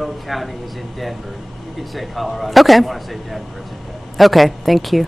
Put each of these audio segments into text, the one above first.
vote counting is in Denver. You can say Colorado. Okay. If you want to say Denver, it's in Denver. Okay, thank you.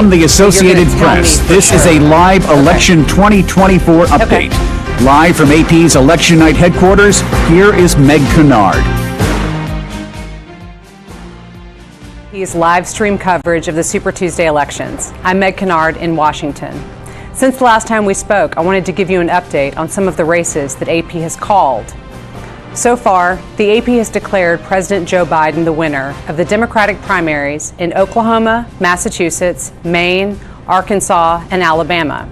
From the Associated Press, this is a live election 2024 update. Live from AP's Election Night headquarters, here is Meg Kennard. AP's live stream coverage of the Super Tuesday elections. I'm Meg Kennard in Washington. Since the last time we spoke, I wanted to give you an update on some of the races that AP has called. So far, the AP has declared President Joe Biden the winner of the Democratic primaries in Oklahoma, Massachusetts, Maine, Arkansas, and Alabama,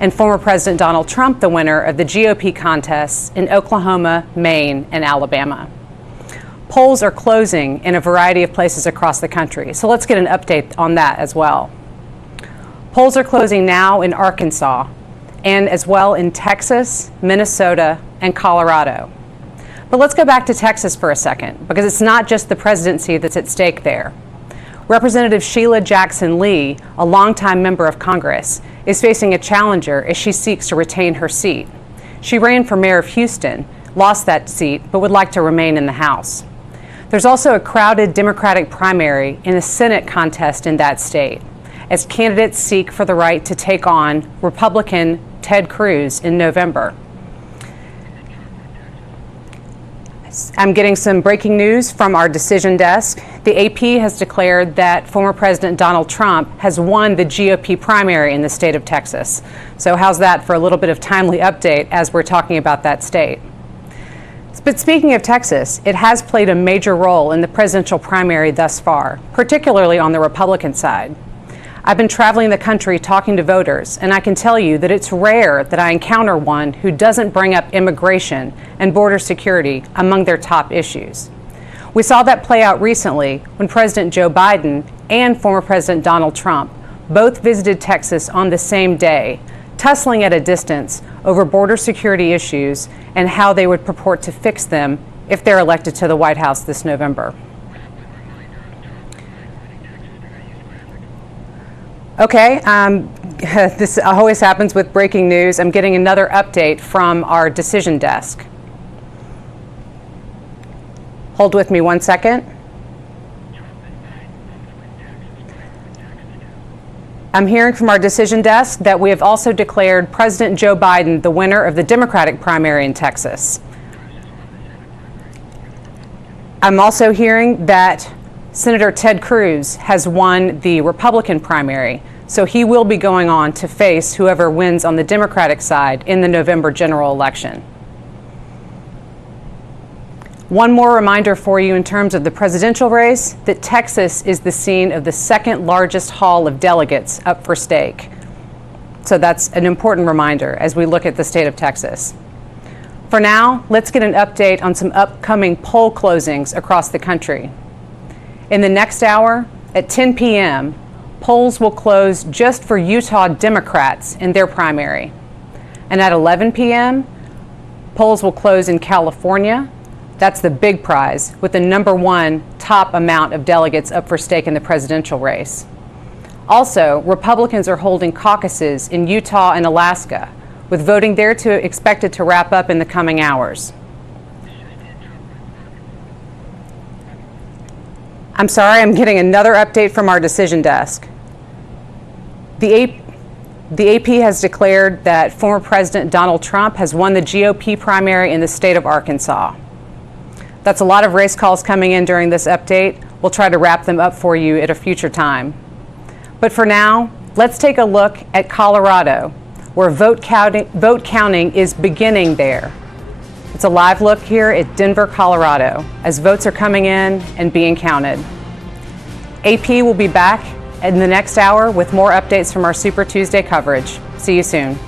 and former President Donald Trump the winner of the GOP contests in Oklahoma, Maine, and Alabama. Polls are closing in a variety of places across the country, so let's get an update on that as well. Polls are closing now in Arkansas and as well in Texas, Minnesota, and Colorado. But let's go back to Texas for a second, because it's not just the presidency that's at stake there. Representative Sheila Jackson Lee, a longtime member of Congress, is facing a challenger as she seeks to retain her seat. She ran for mayor of Houston, lost that seat, but would like to remain in the House. There's also a crowded Democratic primary in a Senate contest in that state, as candidates seek for the right to take on Republican Ted Cruz in November. I'm getting some breaking news from our decision desk. The AP has declared that former President Donald Trump has won the GOP primary in the state of Texas. So how's that for a little bit of timely update as we're talking about that state? But speaking of Texas, it has played a major role in the presidential primary thus far, particularly on the Republican side. I've been traveling the country talking to voters, and I can tell you that it's rare that I encounter one who doesn't bring up immigration and border security among their top issues. We saw that play out recently when President Joe Biden and former President Donald Trump both visited Texas on the same day, tussling at a distance over border security issues and how they would purport to fix them if they're elected to the White House this November. Okay, this always happens with breaking news. I'm getting another update from our decision desk. Hold with me one second. I'm hearing from our decision desk that we have also declared President Joe Biden the winner of the Democratic primary in Texas. I'm also hearing that Senator Ted Cruz has won the Republican primary, so he will be going on to face whoever wins on the Democratic side in the November general election. One more reminder for you in terms of the presidential race, that Texas is the scene of the second largest haul of delegates up for stake. So that's an important reminder as we look at the state of Texas. For now, let's get an update on some upcoming poll closings across the country. In the next hour, at 10 p.m., polls will close just for Utah Democrats in their primary. And at 11 p.m., polls will close in California. That's the big prize, with the number one top amount of delegates up for stake in the presidential race. Also, Republicans are holding caucuses in Utah and Alaska, with voting there expected to wrap up in the coming hours. I'm sorry, I'm getting another update from our decision desk. The AP has declared that former President Donald Trump has won the GOP primary in the state of Arkansas. That's a lot of race calls coming in during this update. We'll try to wrap them up for you at a future time. But for now, let's take a look at Colorado, where vote counting is beginning there. It's a live look here at Denver, Colorado, as votes are coming in and being counted. AP will be back in the next hour with more updates from our Super Tuesday coverage. See you soon.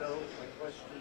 So my question.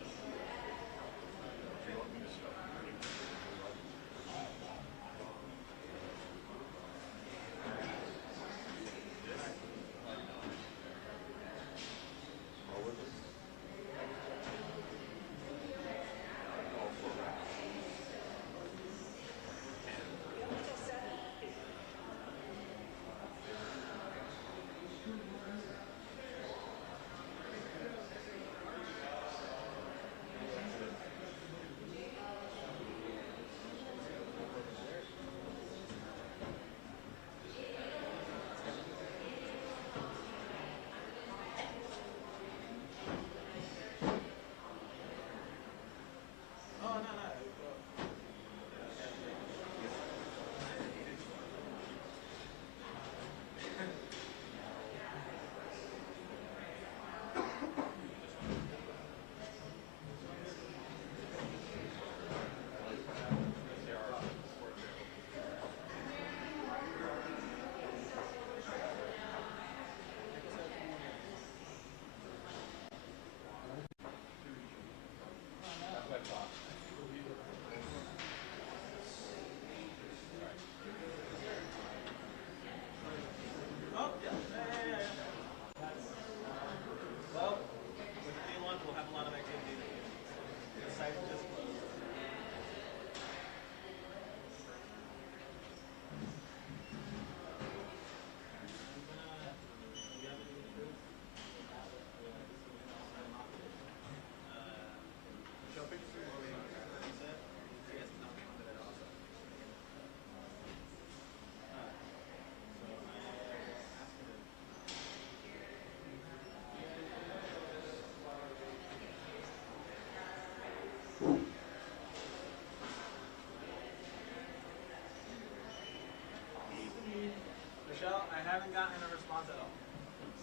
Michelle, I haven't gotten a response at all.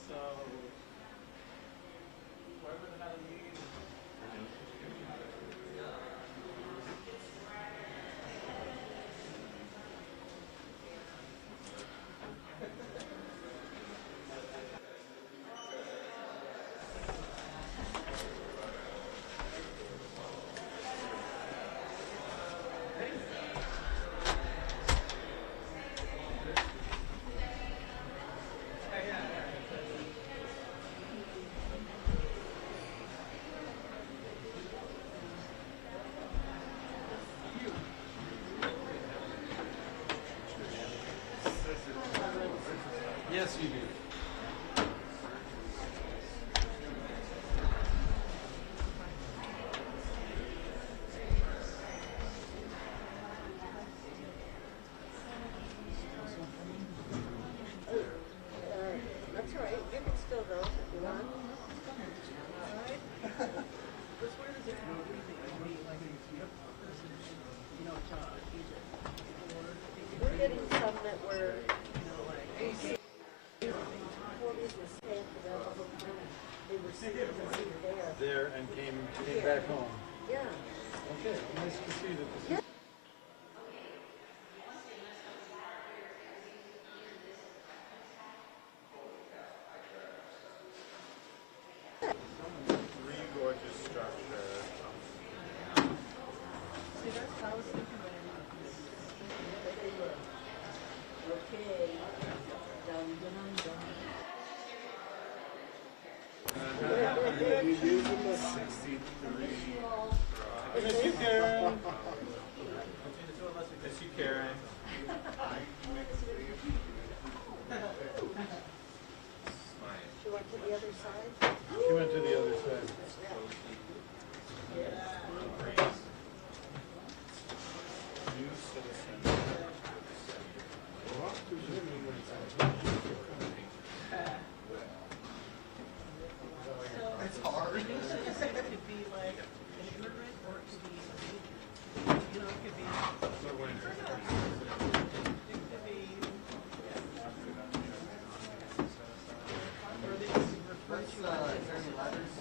So, wherever the hell you Yes, you do. That's all right. You can still go if you want. All right. We're getting some that were they were sitting there. And came back home. Yeah. Okay, nice to see that this is. Three gorgeous structure. See, that's how I was thinking about it. Okay. Dun, dun, dun, dun. 63. miss you, Karen. Between the two of us, we miss you, Karen. She went to the other side. She went to the other side. New citizen. It's hard. It could be like an immigrant or it could be a baby. You know, it could be. It could be. Or they could refer to as letters.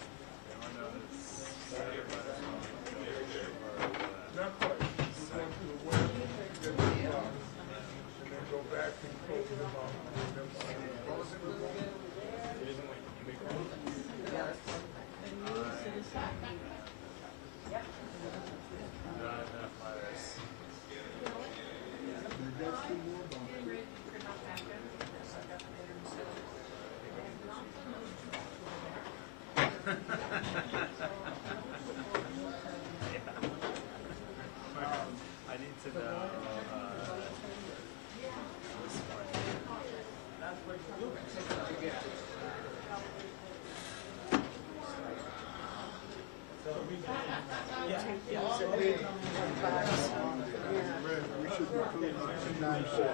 Not quite. We're going to the west, get them out, and then go back and close them out. And new citizens. I need to know this one. We should be putting 297.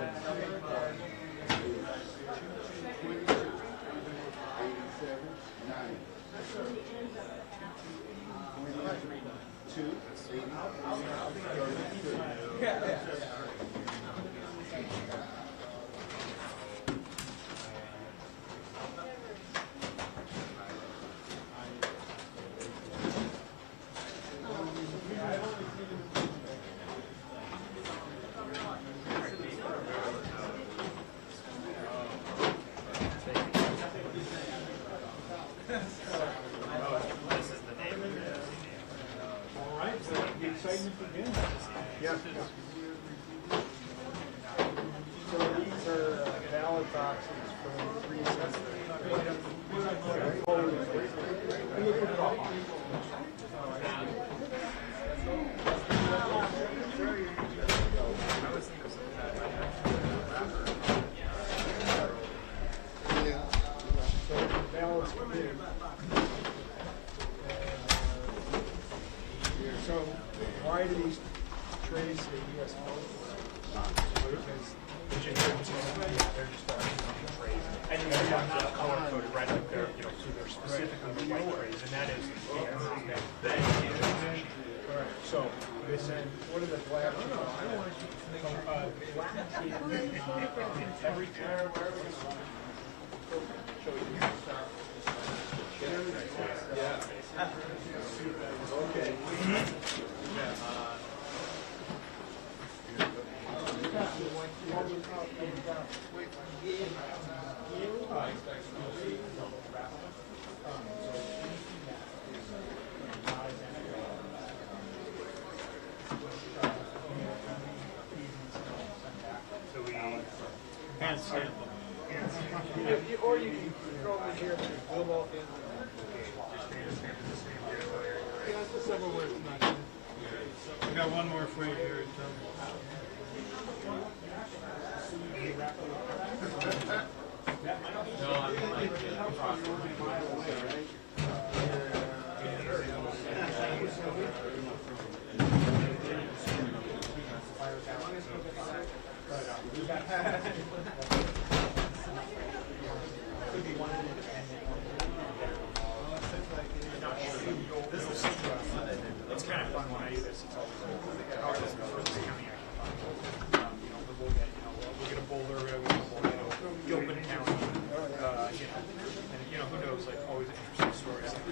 All right, so the excitement begins. Yes. So these are ballot boxes for precincts. So the ballots come in. So why do these trays say U.S. Postal? And they're not color coded, right? Like they're, so they're specifically the white trays, and that is So they said, what are the black? every Hand stamp them. Or you can throw them here to Willow in. Yeah, it's somewhere where it's not. I got one more for you here, Tom. It's kind of fun when I do this. It's always like, this is the furthest county I can find. We'll get, we'll get a Boulder, we'll get Gilpin County, and who knows, like always interesting stories. But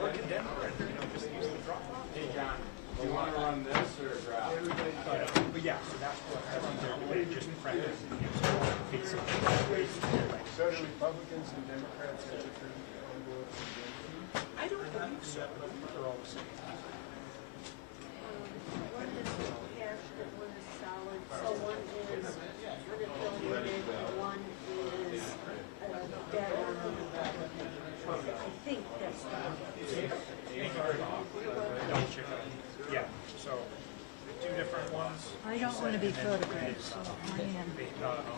look at Denver, and just use the drop. Hey, John, do you want to run this or draft? But yeah, so that's what I'm doing. Just practice. So do Republicans and Democrats have different envelopes? I don't believe so. They're all the same. One is cash and one is solid, so one is unaffiliated, one is debt on the I think that's right. Double check it. Yeah, so two different ones. I don't want to be photographed, so I am.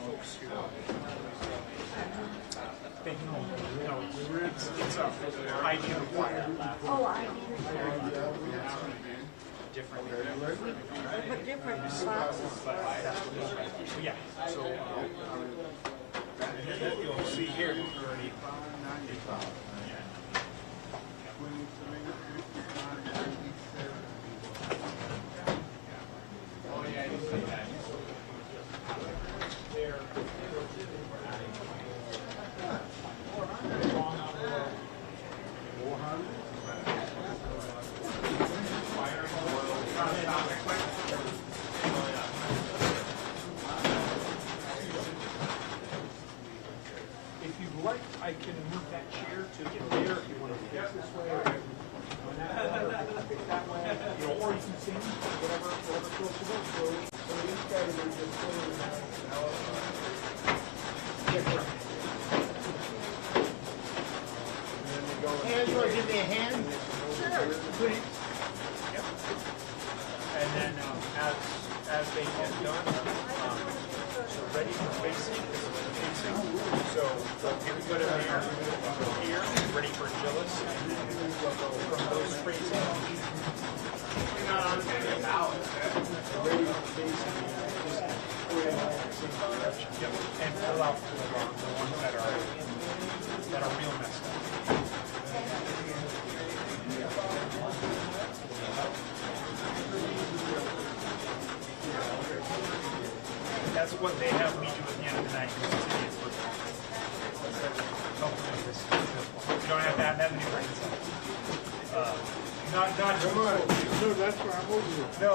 Folks who they know, it's ID required. Oh, I need Different. but different boxes. So yeah, so you'll see here already. If you'd like, I can move that chair a hand? Sure. Please. Yep. And then as they get done, so ready for facing. So everybody here, ready for Gillis, and then we'll go from those phrases. You're not on the ballot. Ready for facing. Yep. And pull out the ones that are real messed up. That's what they have me do at the end of the night. You don't have to have that many brains. Not No, that's why I'm over here. No.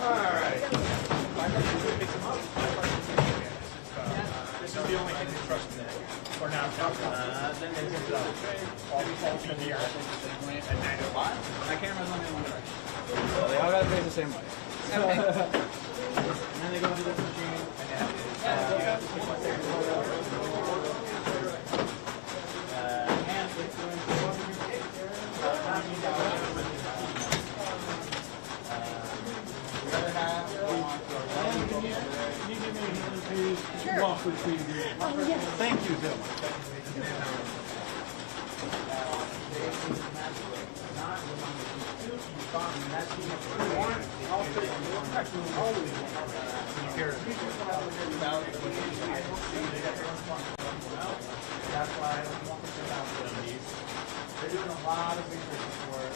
Alright. This is the only thing they trust me. Or now, then they just all be here at 9 o'clock. My camera's only one direction. So they all gotta face the same way. And then they go into this machine. And you have to keep my Thank you, Bill. That's why they're doing a lot of research for it.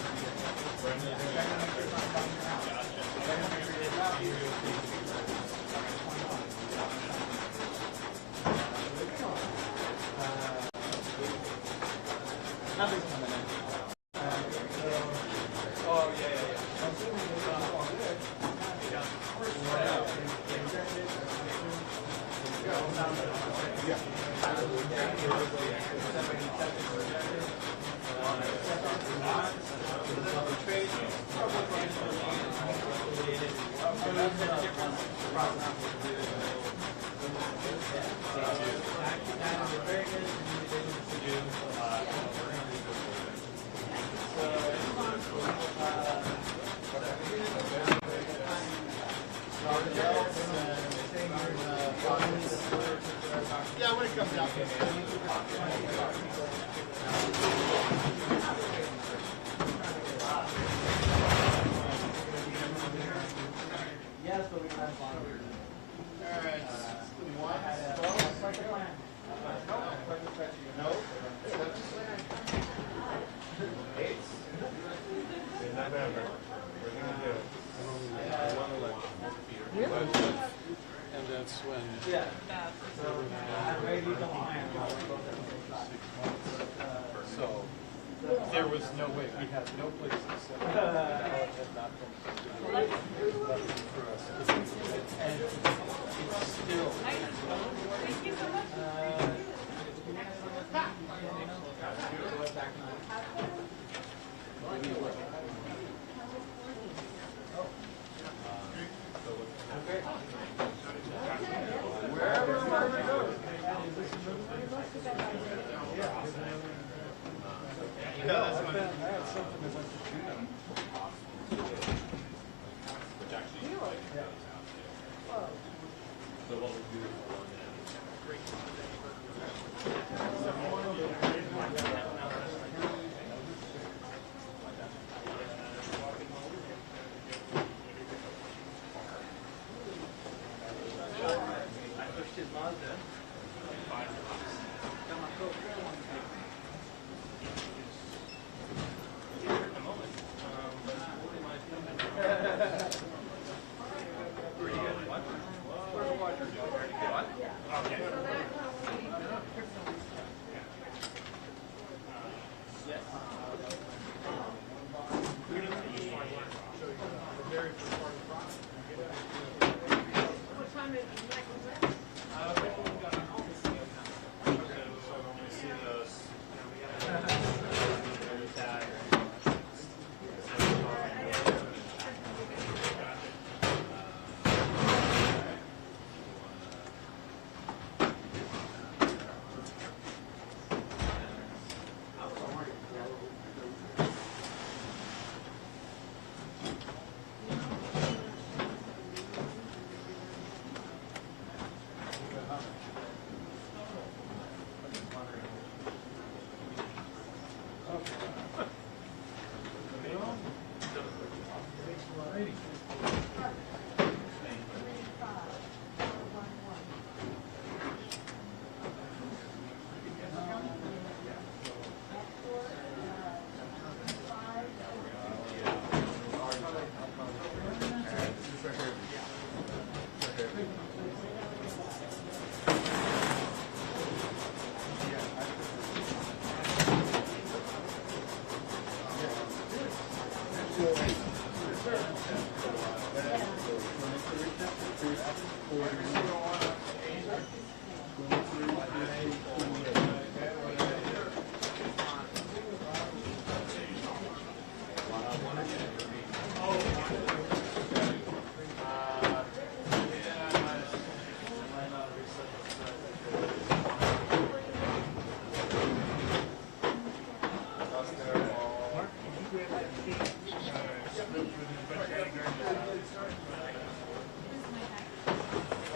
Nothing's coming in. Oh, yeah. Yeah, when it comes out. Yes, but we have fun. All right. No. In November, we're gonna do one election. And that's when. Yeah. So there was no way. We had no place to set up. Ballot had not been for us. And it's still.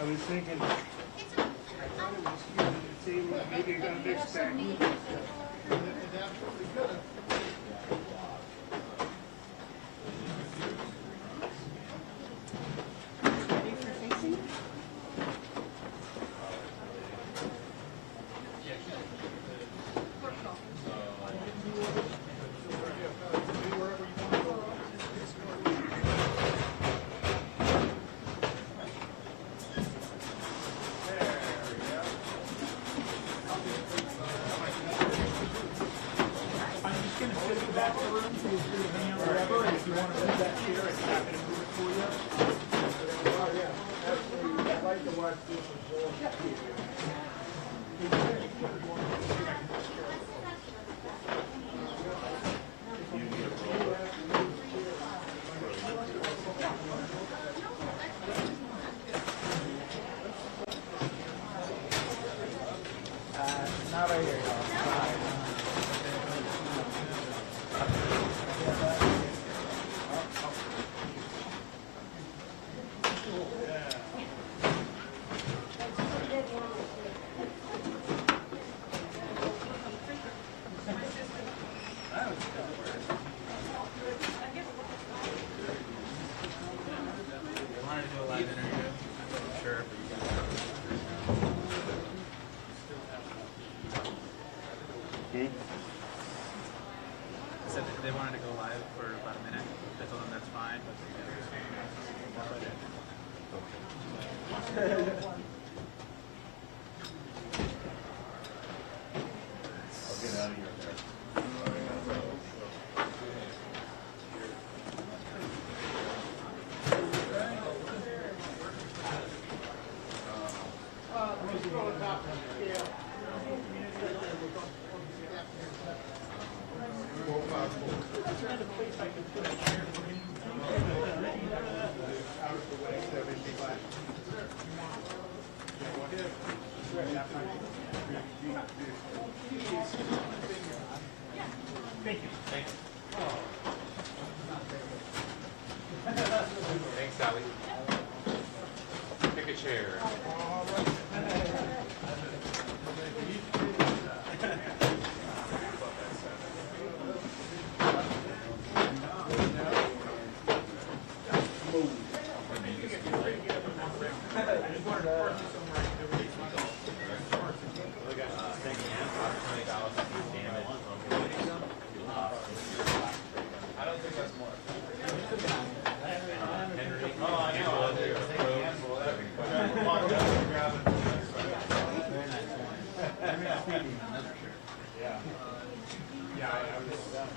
I was thinking, I thought it was here on the table, maybe I got a mixed bag. Said that they wanted to go live for about a minute. I told them that's fine. I'll get out of here. Thank you. Thanks. Thanks, Sally. Pick a chair.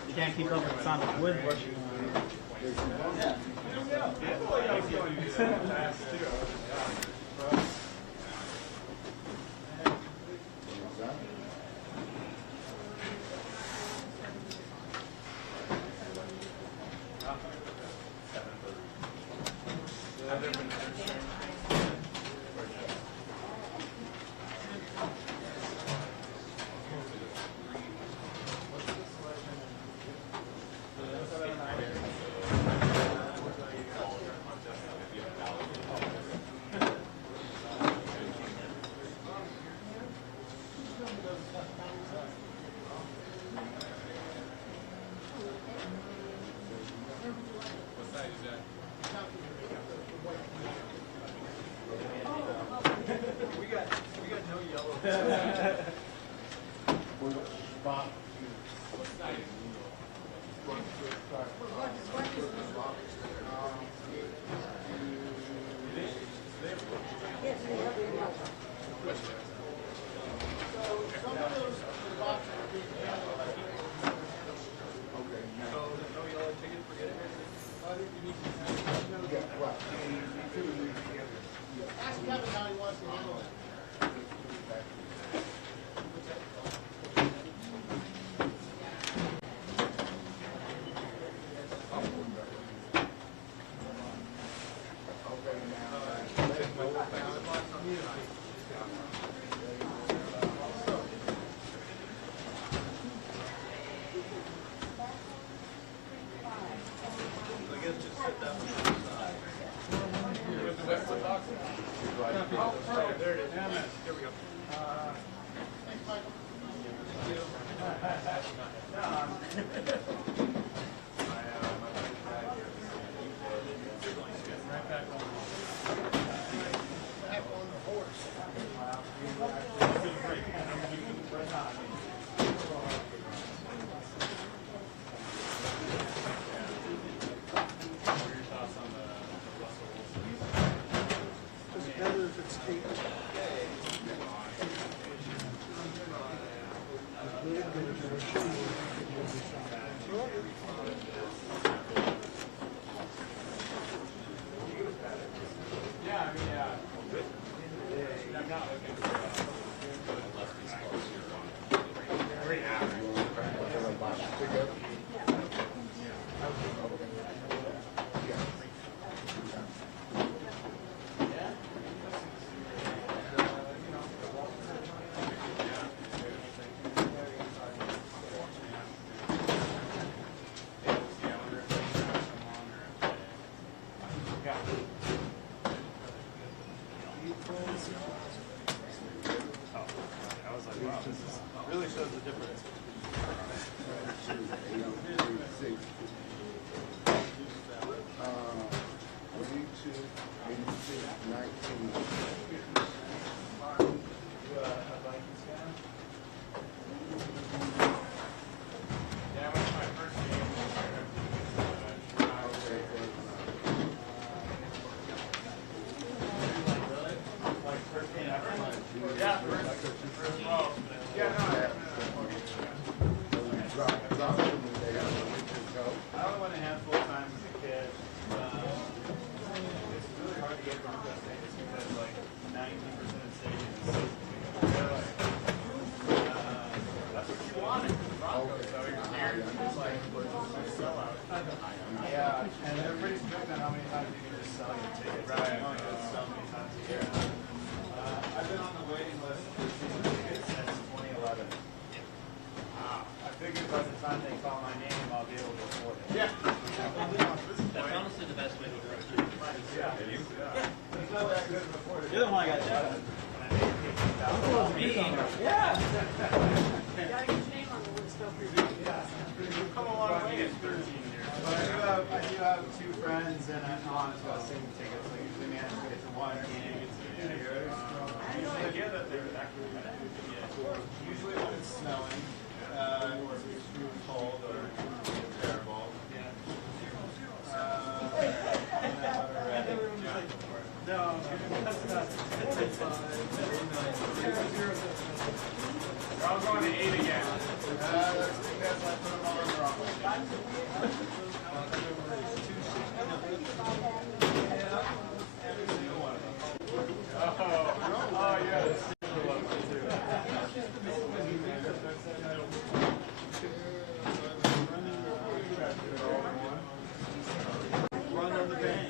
You can't keep up with the sound of wood brushing. Ask Kevin there it is. Here we go. Really shows the difference. You're the one I got down. Me? Yeah. You've come a long way in 13 years. But I do have two friends and an aunt who have singing tickets. So I usually manage to get to one gig. Usually when it's snowing, or it's too cold or terrible. No, that's not. We're all going to 8 again. That's because I put them all in the wrong way. Every single one of them. Oh, yes. Run on the bank.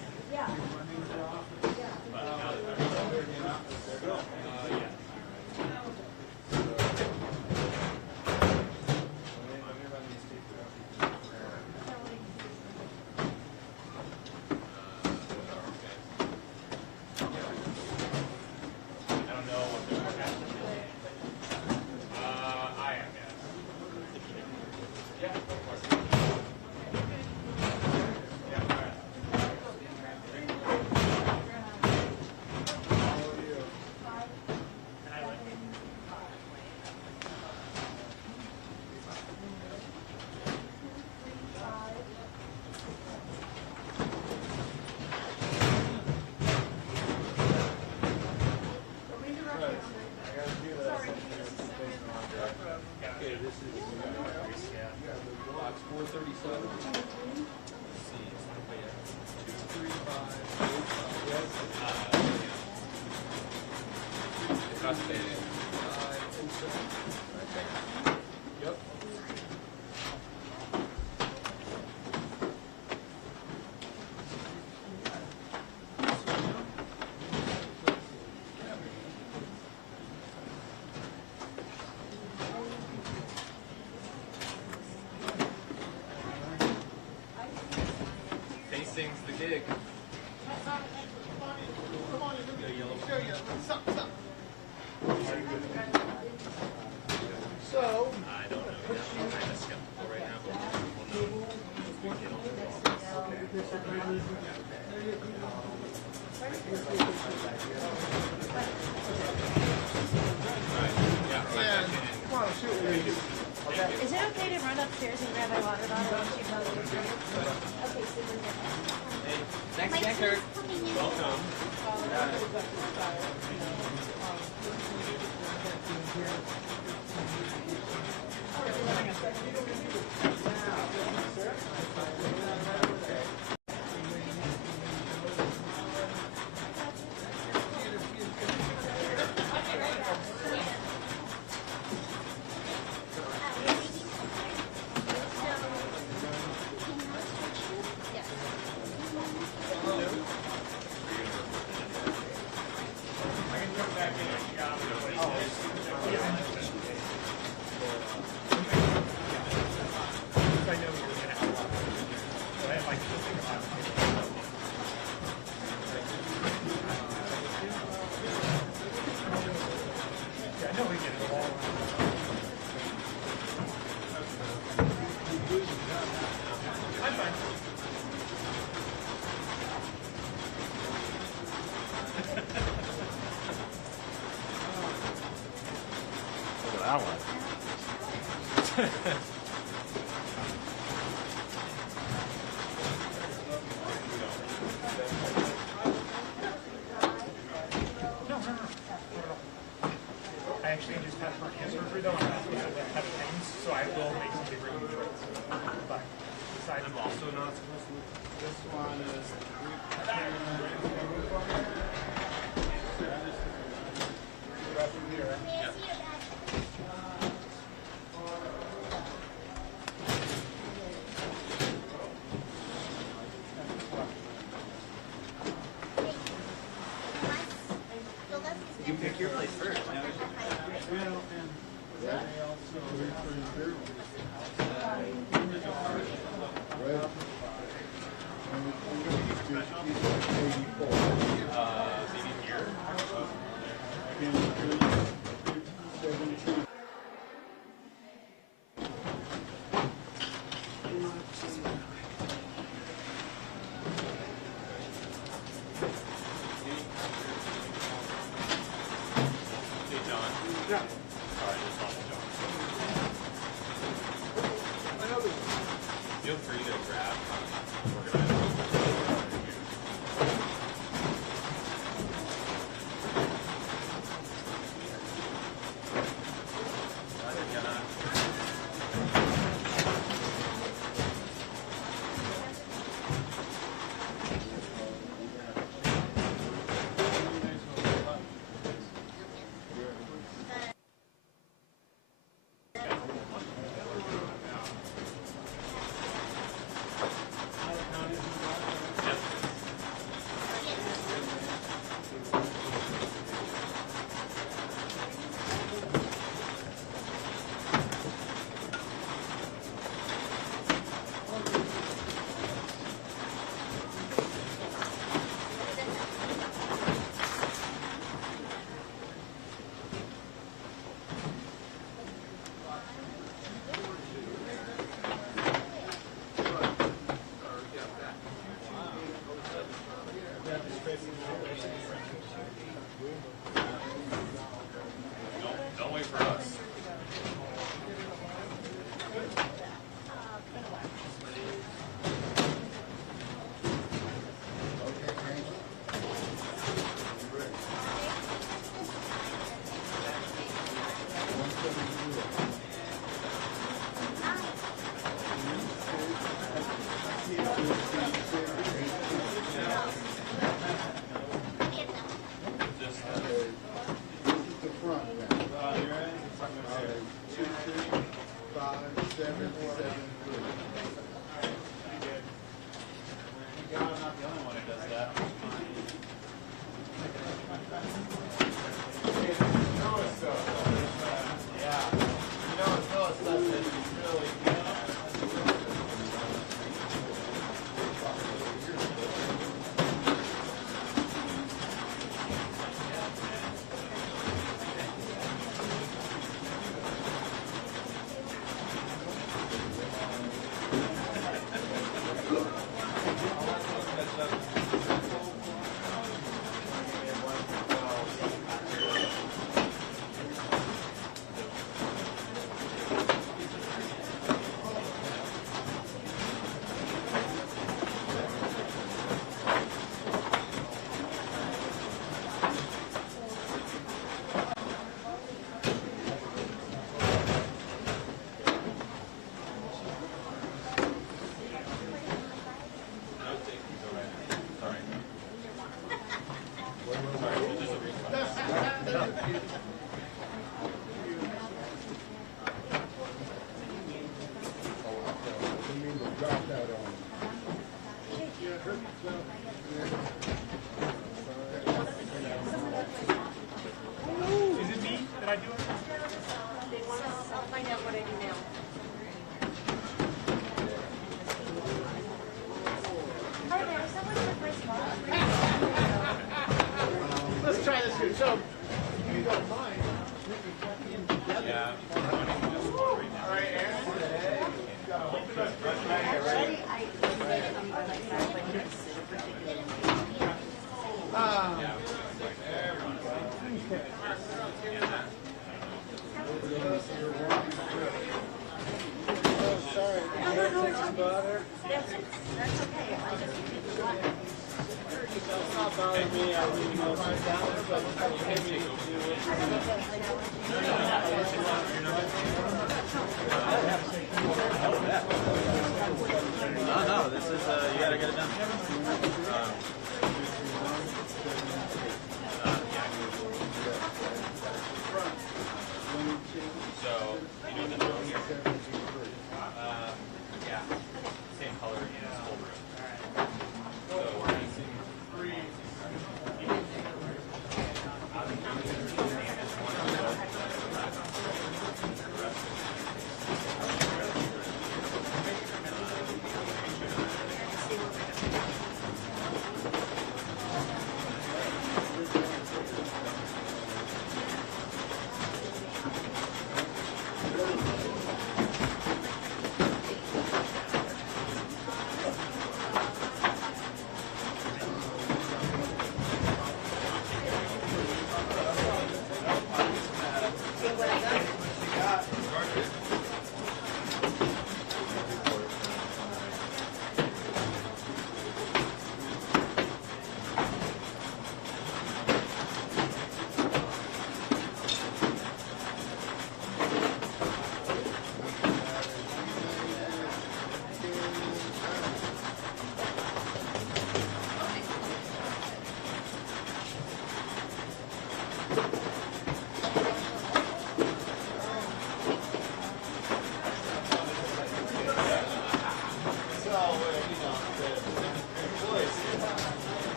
Tasting's the gig. Come on, you yellow. Stop. okay to run upstairs and grab my water bottle and she tells me? Okay, super good. Thanks again, Kurt. Welcome. That one. I actually just had her hand surgery though, and I have things, so I will make some big choices. But besides, I'm also not supposed to. This one is. You pick your place first. Maybe here. Hey, John. Yeah. Sorry, just off John. Feel free to grab. Is it me? Did I do it? I'll find out what I do now. Hi there, someone took my spot. Let's try this here. So, if you don't mind, we can cut in together. Yeah. All right, Aaron. Actually, I Sorry. that's okay. I just It's not bothering me. I leave most of it down there, but maybe you do it. No, this is, you gotta get it done. So, you know the room here? Yeah. Same color in this whole room.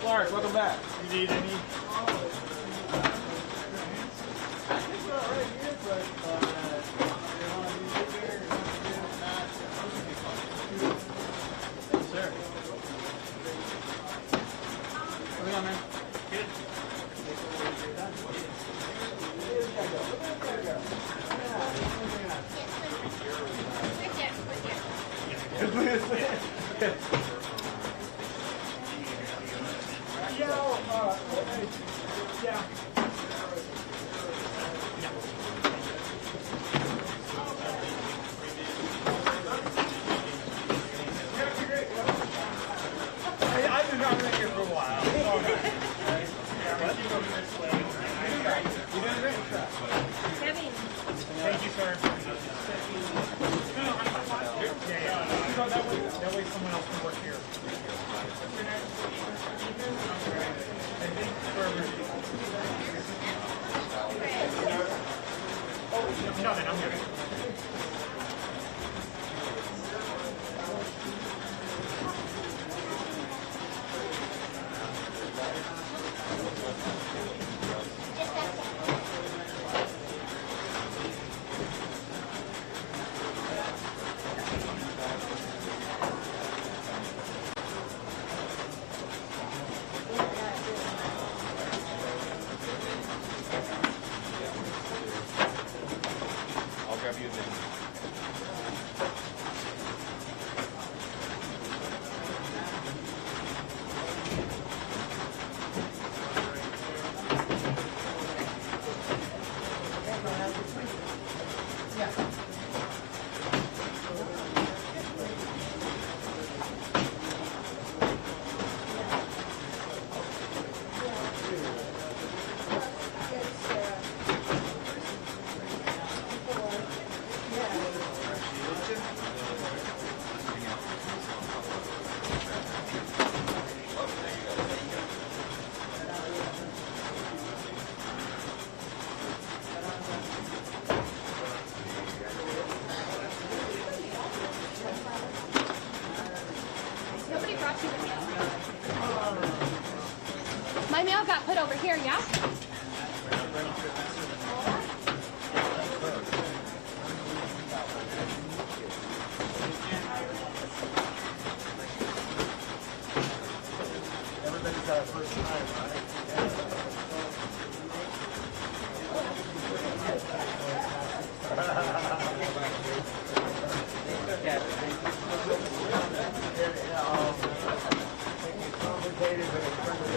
Clark, welcome back. You need any? I've been out here for a while. Thank you, sir. So that way someone else can work here. I think no, then I'm good. I'll grab you a minute. Nobody brought you the mail. My mail got put over here, yeah? Everybody's got a first time, right? Complicated, but it's okay.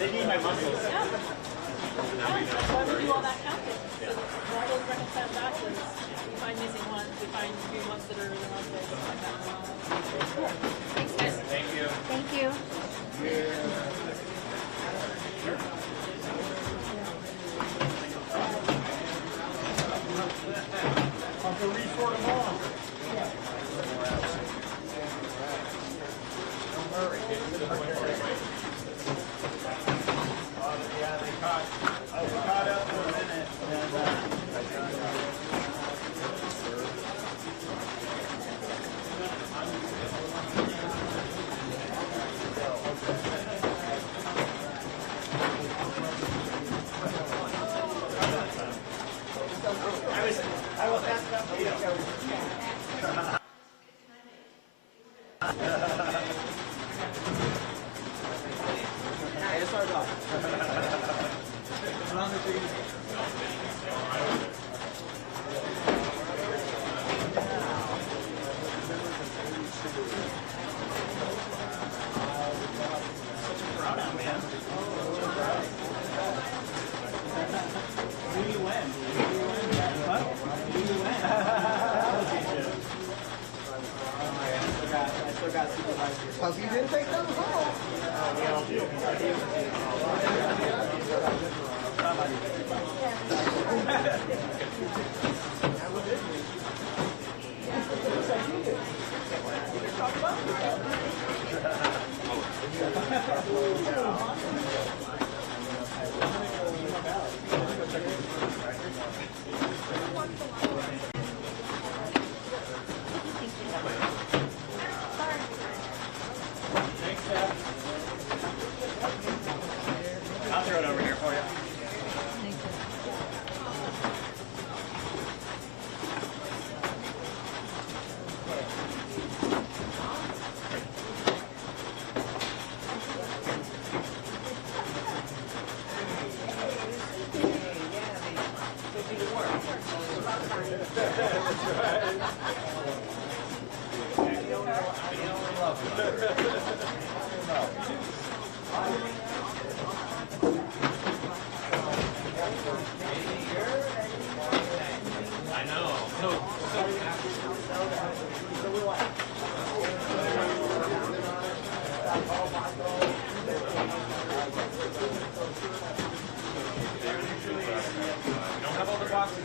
They need my muscles. Yeah. That's why we do all that counting. So all those reconciled documents, we find missing ones, we find new ones that are in the wrong place, stuff like that. Thanks, guys. Thank you. Thank you. I'll go resort them all. Yeah, they caught up for a minute. I will pass it up to you. Because he didn't take them home. I'll throw it over here for you. I know. We don't have all the boxes.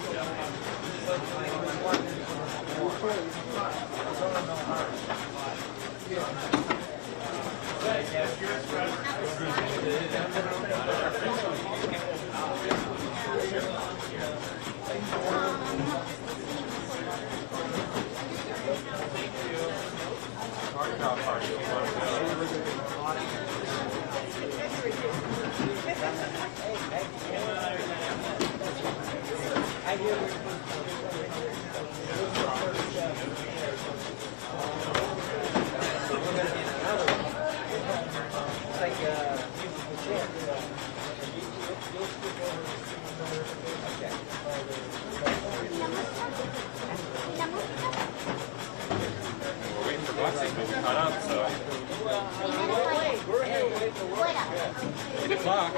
We're waiting for boxes, but we caught up, so. 8 o'clock.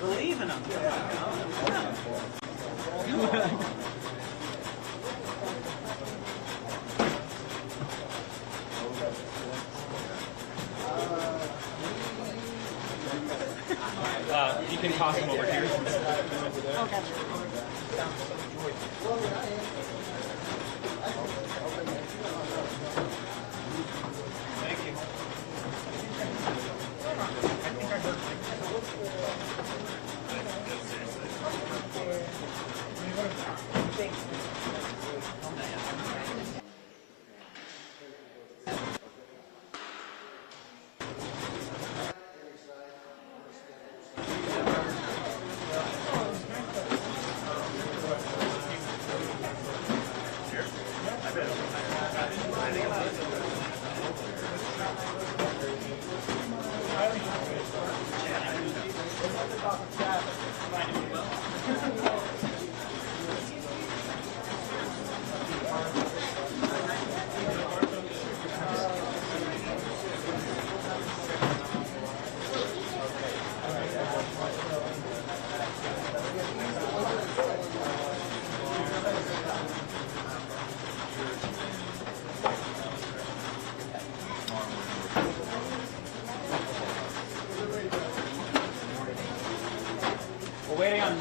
Believe in them. You can toss them over here. Okay.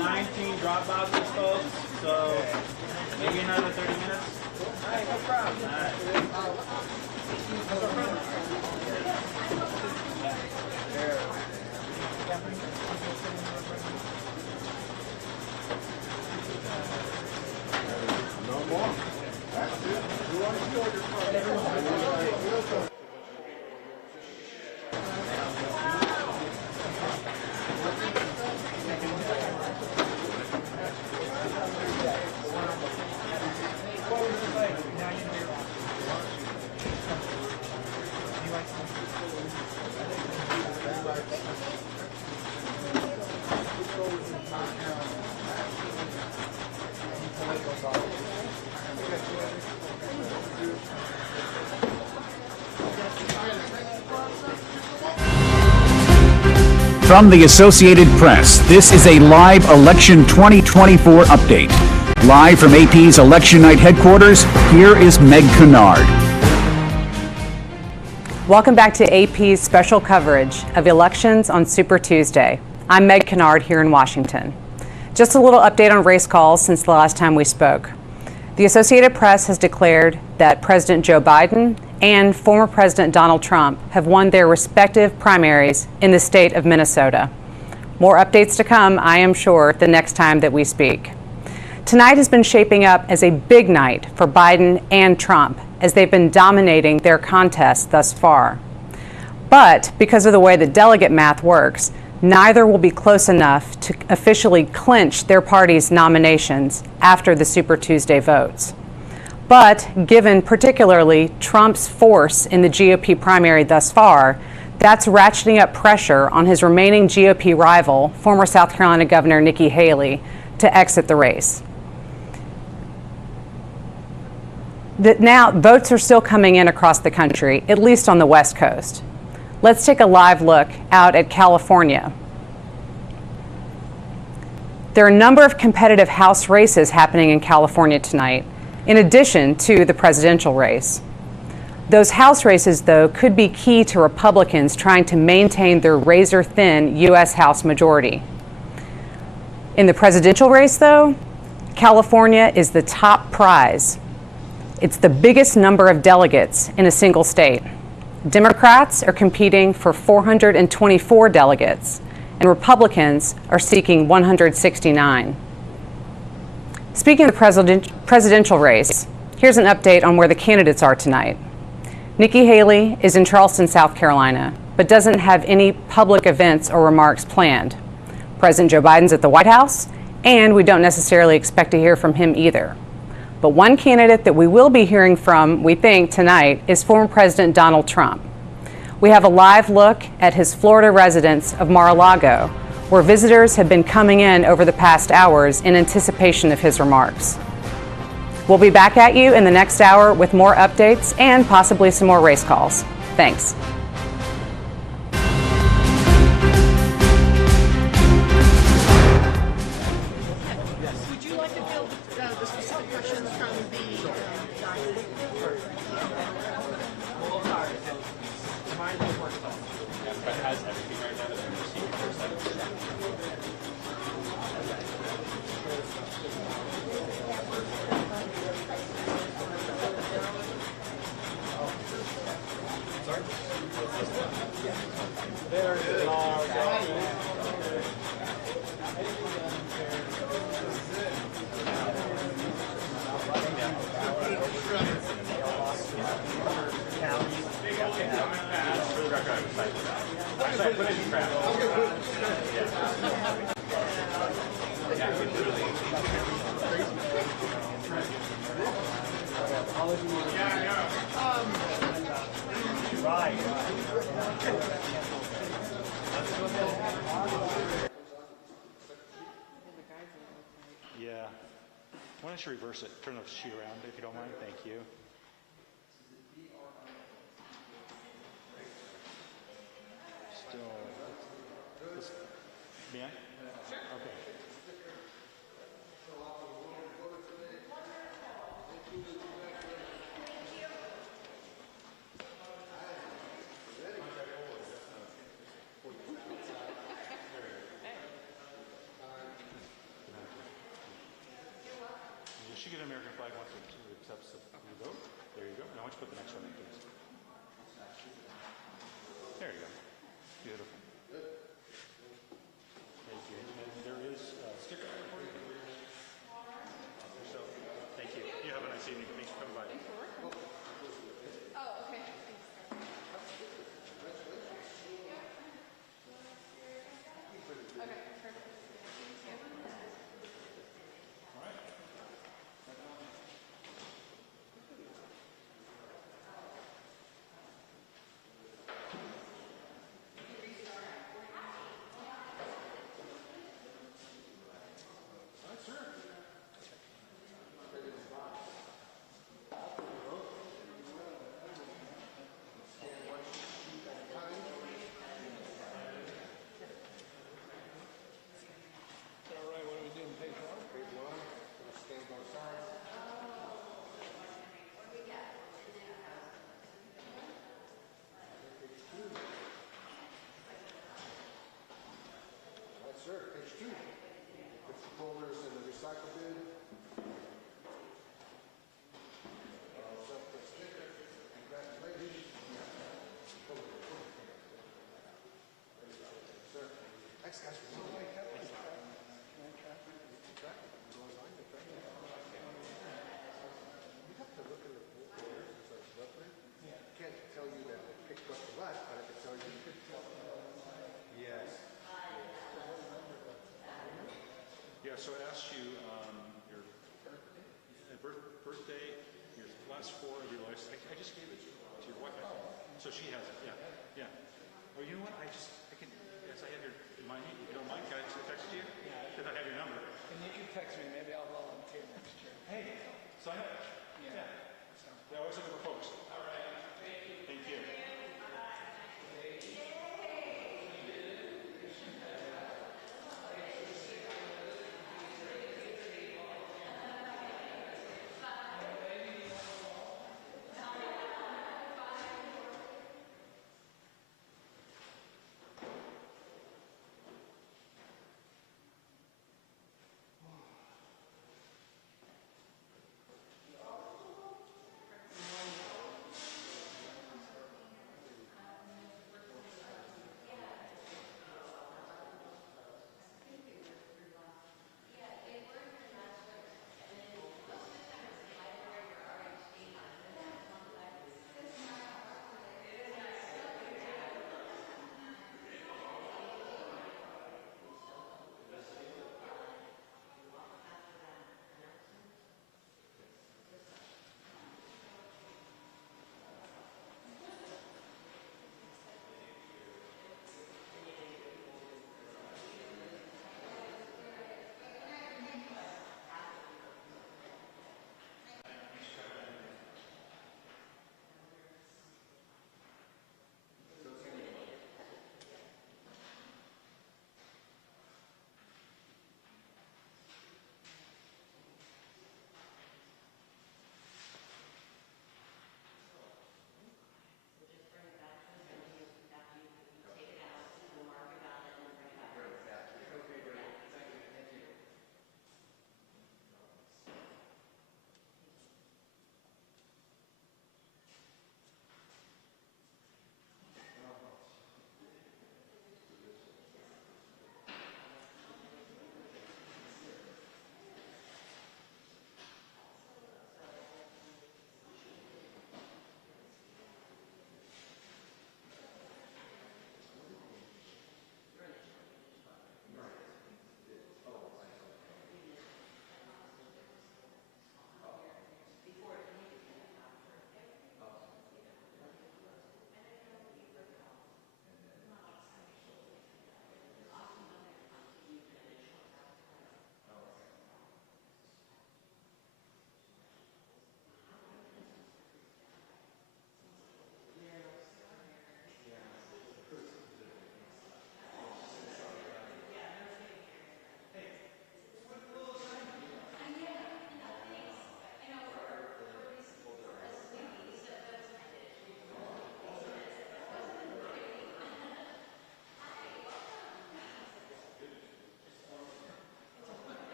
19 drop boxes, folks. So maybe another 30 minutes. All right, no problem. All right. From the Associated Press, this is a live election 2024 update. Live from AP's Election Night headquarters, here is Meg Kennard. Welcome back to AP's special coverage of elections on Super Tuesday. I'm Meg Kennard here in Washington. Just a little update on race calls since the last time we spoke. The Associated Press has declared that President Joe Biden and former President Donald Trump have won their respective primaries in the state of Minnesota. More updates to come, I am sure, the next time that we speak. Tonight has been shaping up as a big night for Biden and Trump as they've been dominating their contest thus far. But because of the way the delegate math works, neither will be close enough to officially clinch their party's nominations after the Super Tuesday votes. But given particularly Trump's force in the GOP primary thus far, that's ratcheting up pressure on his remaining GOP rival, former South Carolina Governor Nikki Haley, to exit the race. Now, votes are still coming in across the country, at least on the West Coast. Let's take a live look out at California. There are a number of competitive House races happening in California tonight, in addition to the presidential race. Those House races, though, could be key to Republicans trying to maintain their razor-thin U.S. House majority. In the presidential race, though, California is the top prize. It's the biggest number of delegates in a single state. Democrats are competing for 424 delegates, and Republicans are seeking 169. Speaking of the presidential race, here's an update on where the candidates are tonight. Nikki Haley is in Charleston, South Carolina, but doesn't have any public events or remarks planned. President Joe Biden's at the White House, and we don't necessarily expect to hear from him either. But one candidate that we will be hearing from, we think, tonight is former President Donald Trump. We have a live look at his Florida residence of Mar-a-Lago, where visitors have been coming in over the past hours in anticipation of his remarks. We'll be back at you in the next hour with more updates and possibly some more race calls. Thanks. Would you like to field the specific questions from the Yeah. Why don't you reverse it? Turn the sheet around if you don't mind. Thank you. Still. Yeah? Okay. put the next one in, please. There you go. Beautiful. Thank you. And there is a sticker there for you. So, thank you. You have a nice evening. Thanks for coming by. Oh, okay. Okay, perfect. Thank you. All right. All right, what are we doing, page one? Page one, gonna scan both sides. Page two. All right, sir, page two. It's the folders in the recycle bin. Self-press sticker. Congratulations. Sir. Thanks, guys. You have to look at the folders. It's like blueprint. I can't tell you that it picked up the left, but I can tell you it picked up. Yes. Yeah, so I asked you your birthday, your last four of your license. I just gave it to your wife. So she has it, yeah. Oh, you know what? I can, yes, I have your, mine, if you don't mind, can I text you? Yeah. Because I have your number. And you can text me, maybe I'll volunteer next year. Hey, sign up. Yeah. Yeah, always looking for folks. All right. Thank you.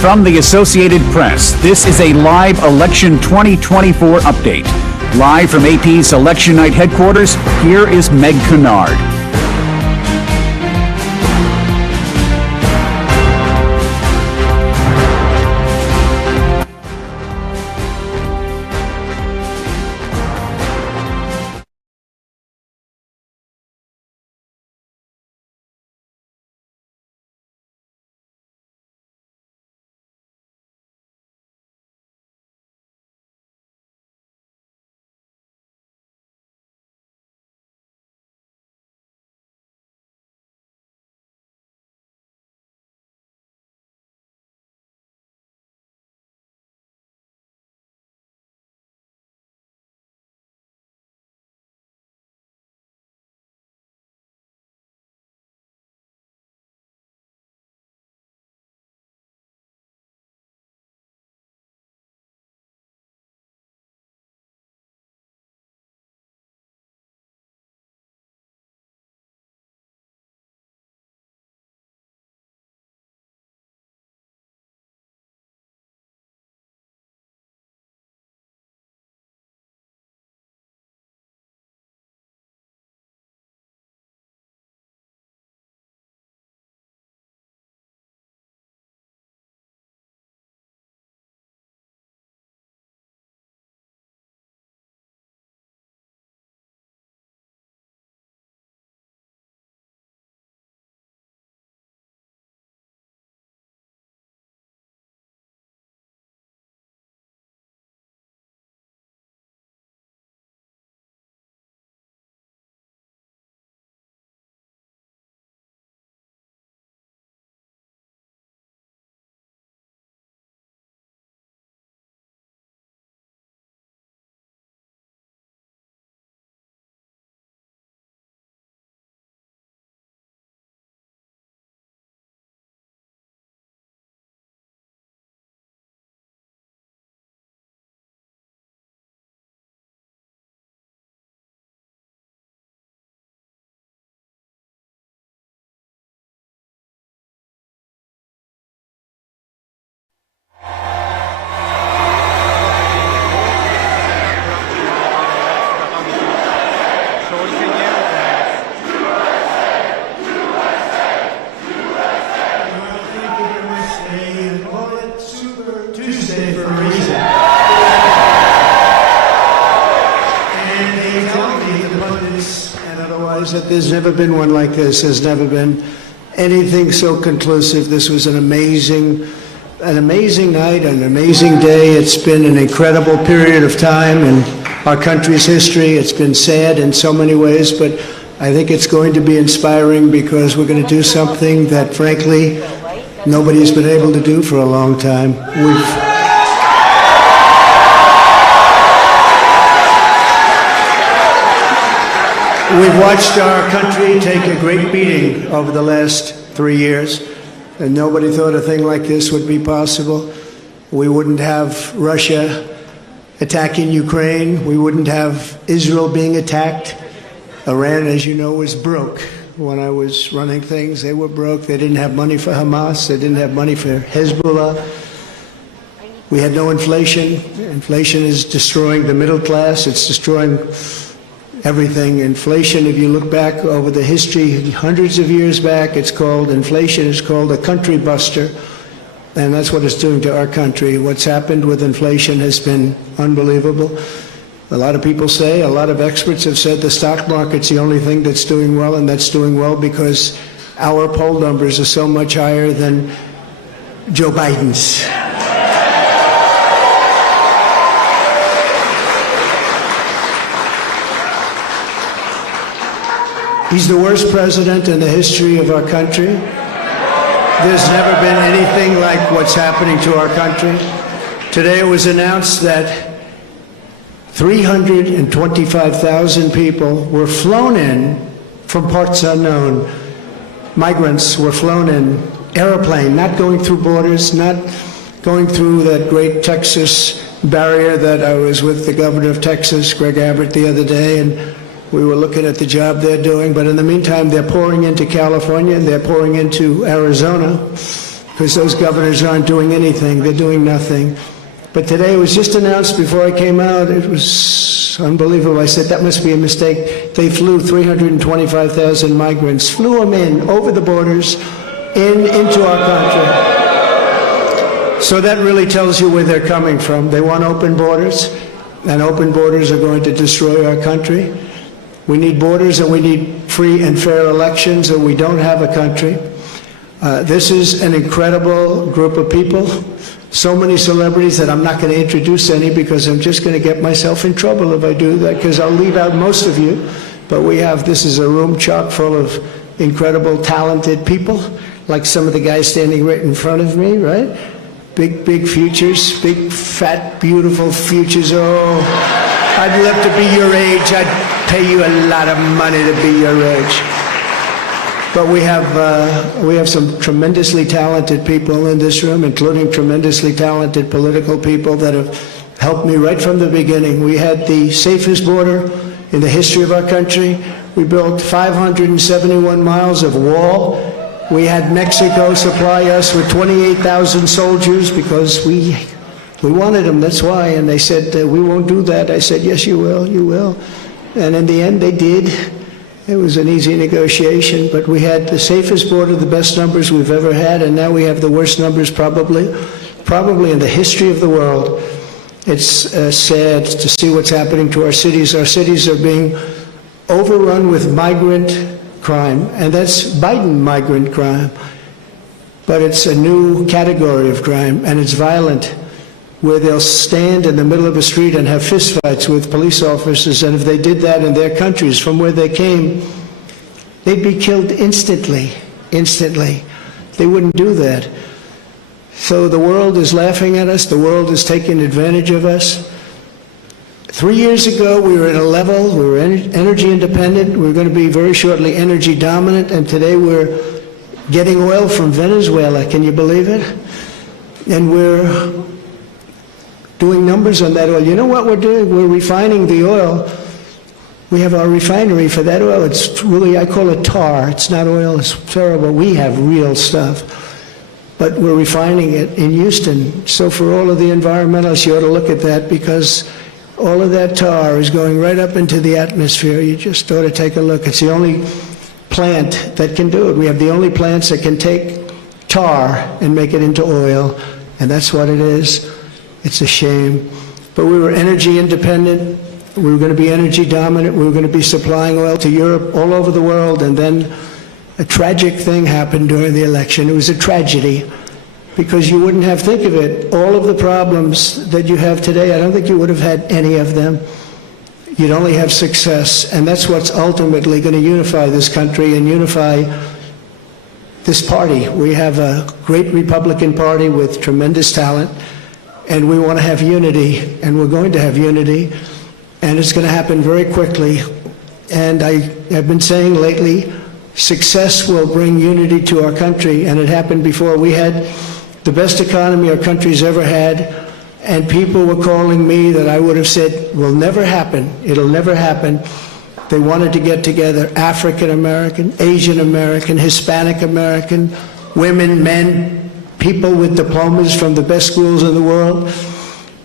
From the Associated Press, this is a live Election 2024 update. Live from AP's Election Night headquarters, here is Meg Kennard. That there's never been one like this. There's never been anything so conclusive. This was an amazing night, an amazing day. It's been an incredible period of time in our country's history. It's been sad in so many ways, but I think it's going to be inspiring because we're going to do something that, frankly, nobody's been able to do for a long time. We've watched our country take a great beating over the last 3 years, and nobody thought a thing like this would be possible. We wouldn't have Russia attacking Ukraine. We wouldn't have Israel being attacked. Iran, as you know, was broke. When I was running things, they were broke. They didn't have money for Hamas. They didn't have money for Hezbollah. We had no inflation. Inflation is destroying the middle class. It's destroying everything. Inflation, if you look back over the history, hundreds of years back, inflation is called a country buster, and that's what it's doing to our country. What's happened with inflation has been unbelievable. A lot of people say, a lot of experts have said the stock market's the only thing that's doing well, and that's doing well because our poll numbers are so much higher than Joe Biden's. He's the worst president in the history of our country. There's never been anything like what's happening to our country. Today it was announced that 325,000 people were flown in from parts unknown. Migrants were flown in, airplane, not going through borders, not going through that great Texas barrier that I was with the governor of Texas, Greg Abbott, the other day, and we were looking at the job they're doing, but in the meantime, they're pouring into California, they're pouring into Arizona, because those governors aren't doing anything. They're doing nothing. But today it was just announced before I came out. It was unbelievable. I said, that must be a mistake. They flew 325,000 migrants, flew them in over the borders, into our country. So that really tells you where they're coming from. They want open borders, and open borders are going to destroy our country. We need borders, and we need free and fair elections, or we don't have a country. This is an incredible group of people. So many celebrities that I'm not going to introduce any, because I'm just going to get myself in trouble if I do that, because I'll leave out most of you. But this is a room chock full of incredible, talented people, like some of the guys standing right in front of me, right? Big futures, big, fat, beautiful futures. Oh, I'd love to be your age. I'd pay you a lot of money to be your age. But we have some tremendously talented people in this room, including tremendously talented political people that have helped me right from the beginning. We had the safest border in the history of our country. We built 571 miles of wall. We had Mexico supply us with 28,000 soldiers because we wanted them, that's why. And they said, we won't do that. I said, yes, you will, you will. And in the end, they did. It was an easy negotiation, but we had the safest border, the best numbers we've ever had, and now we have the worst numbers probably in the history of the world. It's sad to see what's happening to our cities. Our cities are being overrun with migrant crime, and that's Biden migrant crime. But it's a new category of crime, and it's violent, where they'll stand in the middle of a street and have fistfights with police officers, and if they did that in their countries from where they came, they'd be killed instantly. They wouldn't do that. So the world is laughing at us. The world is taking advantage of us. 3 years ago, we were at a level, we were energy independent, we were going to be very shortly energy dominant, and today we're getting oil from Venezuela. Can you believe it? And we're doing numbers on that oil. You know what we're doing? We're refining the oil. We have our refinery for that oil. It's really, I call it tar. It's not oil, it's terrible. We have real stuff. But we're refining it in Houston. So for all of the environmentalists, you ought to look at that, because all of that tar is going right up into the atmosphere. You just ought to take a look. It's the only plant that can do it. We have the only plants that can take tar and make it into oil, and that's what it is. It's a shame. But we were energy independent. We were going to be energy dominant. We were going to be supplying oil to Europe, all over the world, and then a tragic thing happened during the election. It was a tragedy, because you wouldn't have, think of it, all of the problems that you have today, I don't think you would have had any of them. You'd only have success, and that's what's ultimately going to unify this country and unify this party. We have a great Republican Party with tremendous talent, and we want to have unity, and we're going to have unity, and it's going to happen very quickly. And I have been saying lately, success will bring unity to our country, and it happened before. We had the best economy our country's ever had, and people were calling me that I would have said will never happen. It'll never happen. They wanted to get together, African American, Asian American, Hispanic American, women, men, people with diplomas from the best schools in the world,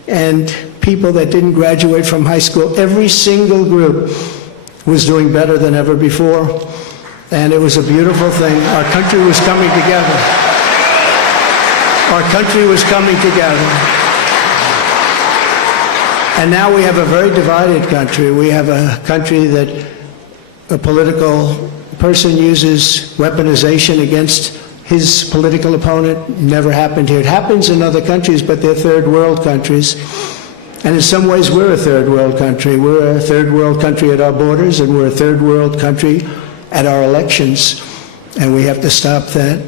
and people that didn't graduate from high school. Every single group was doing better than ever before, and it was a beautiful thing. Our country was coming together. Our country was coming together. And now we have a very divided country. We have a country that a political person uses weaponization against his political opponent. Never happened here. It happens in other countries, but they're third world countries. And in some ways, we're a third world country. We're a third world country at our borders, and we're a third world country at our elections. And we have to stop that.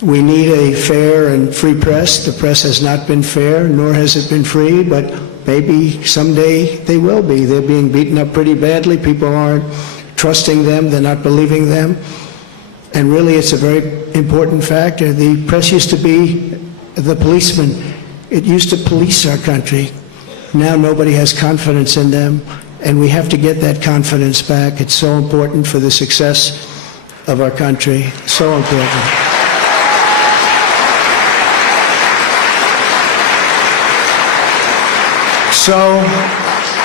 We need a fair and free press. The press has not been fair, nor has it been free, but maybe someday they will be. They're being beaten up pretty badly. People aren't trusting them. They're not believing them. And really, it's a very important factor. The press used to be the policeman. It used to police our country. Now nobody has confidence in them, and we have to get that confidence back. It's so important for the success of our country. So important. So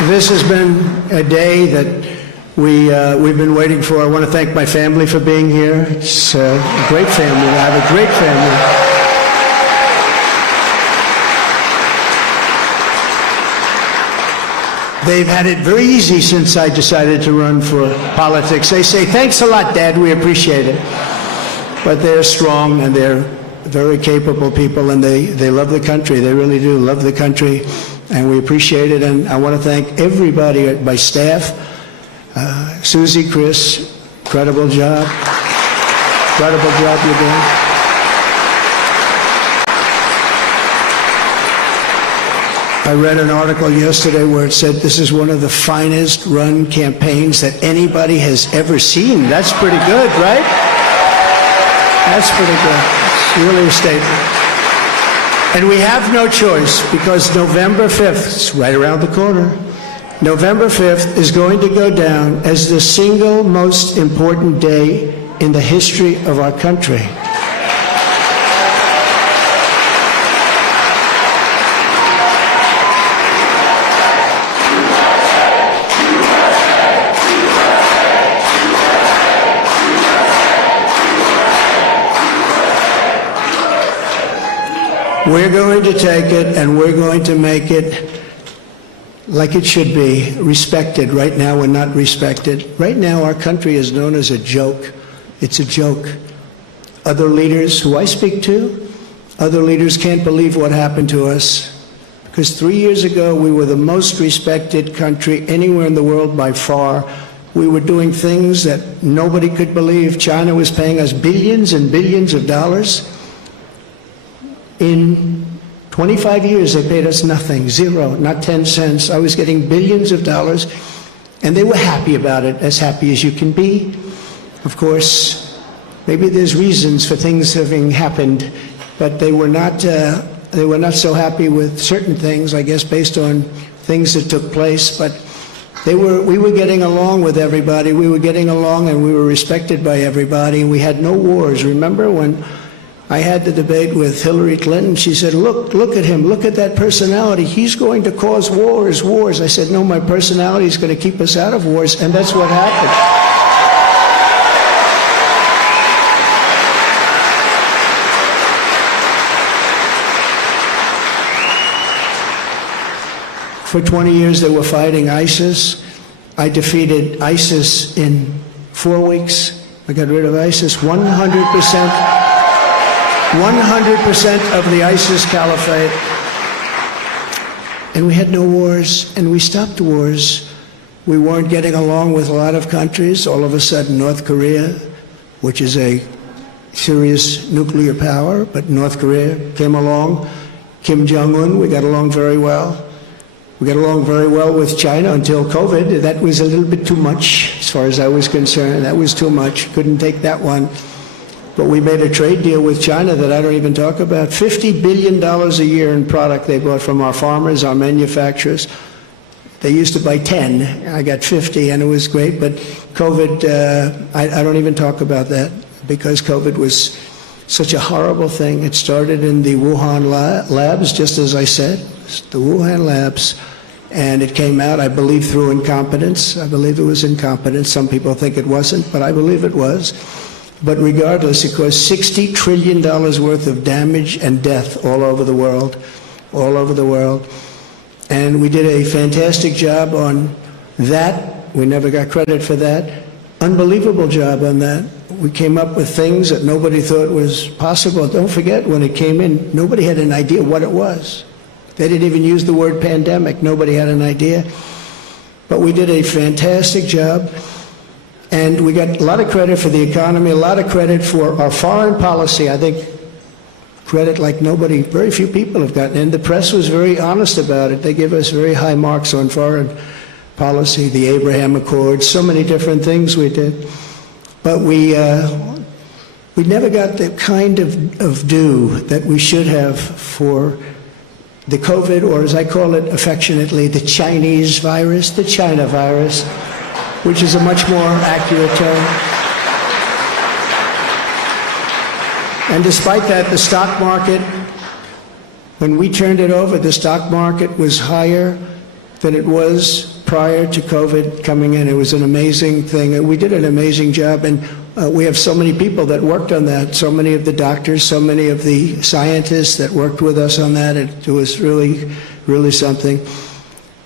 this has been a day that we've been waiting for. I want to thank my family for being here. It's a great family. I have a great family. They've had it very easy since I decided to run for politics. They say, thanks a lot, Dad, we appreciate it. But they're strong and they're very capable people, and they love the country. They really do love the country, and we appreciate it. And I want to thank everybody at my staff. Susie, Chris, incredible job. Incredible job you're doing. I read an article yesterday where it said this is one of the finest run campaigns that anybody has ever seen. That's pretty good, right? That's pretty good. It's really a statement. And we have no choice, because November 5th, it's right around the corner, November 5th is going to go down as the single most important day in the history of our country. We're going to take it and we're going to make it like it should be, respected. Right now, we're not respected. Right now, our country is known as a joke. It's a joke. Other leaders who I speak to, other leaders can't believe what happened to us. Because 3 years ago, we were the most respected country anywhere in the world by far. We were doing things that nobody could believe. China was paying us billions and billions of dollars. In 25 years, they paid us nothing, zero, not 10 cents. I was getting billions of dollars, and they were happy about it, as happy as you can be. Of course, maybe there's reasons for things having happened, but they were not so happy with certain things, I guess, based on things that took place. But we were getting along with everybody. We were getting along, and we were respected by everybody. We had no wars. Remember when I had the debate with Hillary Clinton? She said, look at him, look at that personality. He's going to cause wars. I said, no, my personality is going to keep us out of wars, and that's what happened. For 20 years, they were fighting ISIS. I defeated ISIS in 4 weeks. I got rid of ISIS 100%. 100% of the ISIS caliphate. And we had no wars, and we stopped wars. We weren't getting along with a lot of countries. All of a sudden, North Korea, which is a serious nuclear power, but North Korea came along. Kim Jong-un, we got along very well. We got along very well with China until COVID. That was a little bit too much, as far as I was concerned. That was too much. Couldn't take that one. But we made a trade deal with China that I don't even talk about. $50 billion a year in product they bought from our farmers, our manufacturers. They used to buy 10. I got 50, and it was great. But COVID, I don't even talk about that, because COVID was such a horrible thing. It started in the Wuhan labs, just as I said, the Wuhan labs. And it came out, I believe, through incompetence. I believe it was incompetence. Some people think it wasn't, but I believe it was. But regardless, it caused $60 trillion worth of damage and death all over the world, all over the world. And we did a fantastic job on that. We never got credit for that. Unbelievable job on that. We came up with things that nobody thought was possible. Don't forget, when it came in, nobody had an idea what it was. They didn't even use the word pandemic. Nobody had an idea. But we did a fantastic job. And we got a lot of credit for the economy, a lot of credit for our foreign policy. I think credit like nobody, very few people have gotten. And the press was very honest about it. They give us very high marks on foreign policy, the Abraham Accords, so many different things we did. But we never got the kind of due that we should have for the COVID, or as I call it affectionately, the Chinese virus, the China virus, which is a much more accurate term. And despite that, the stock market, when we turned it over, the stock market was higher than it was prior to COVID coming in. It was an amazing thing. We did an amazing job, and we have so many people that worked on that, so many of the doctors, so many of the scientists that worked with us on that. It was really, really something.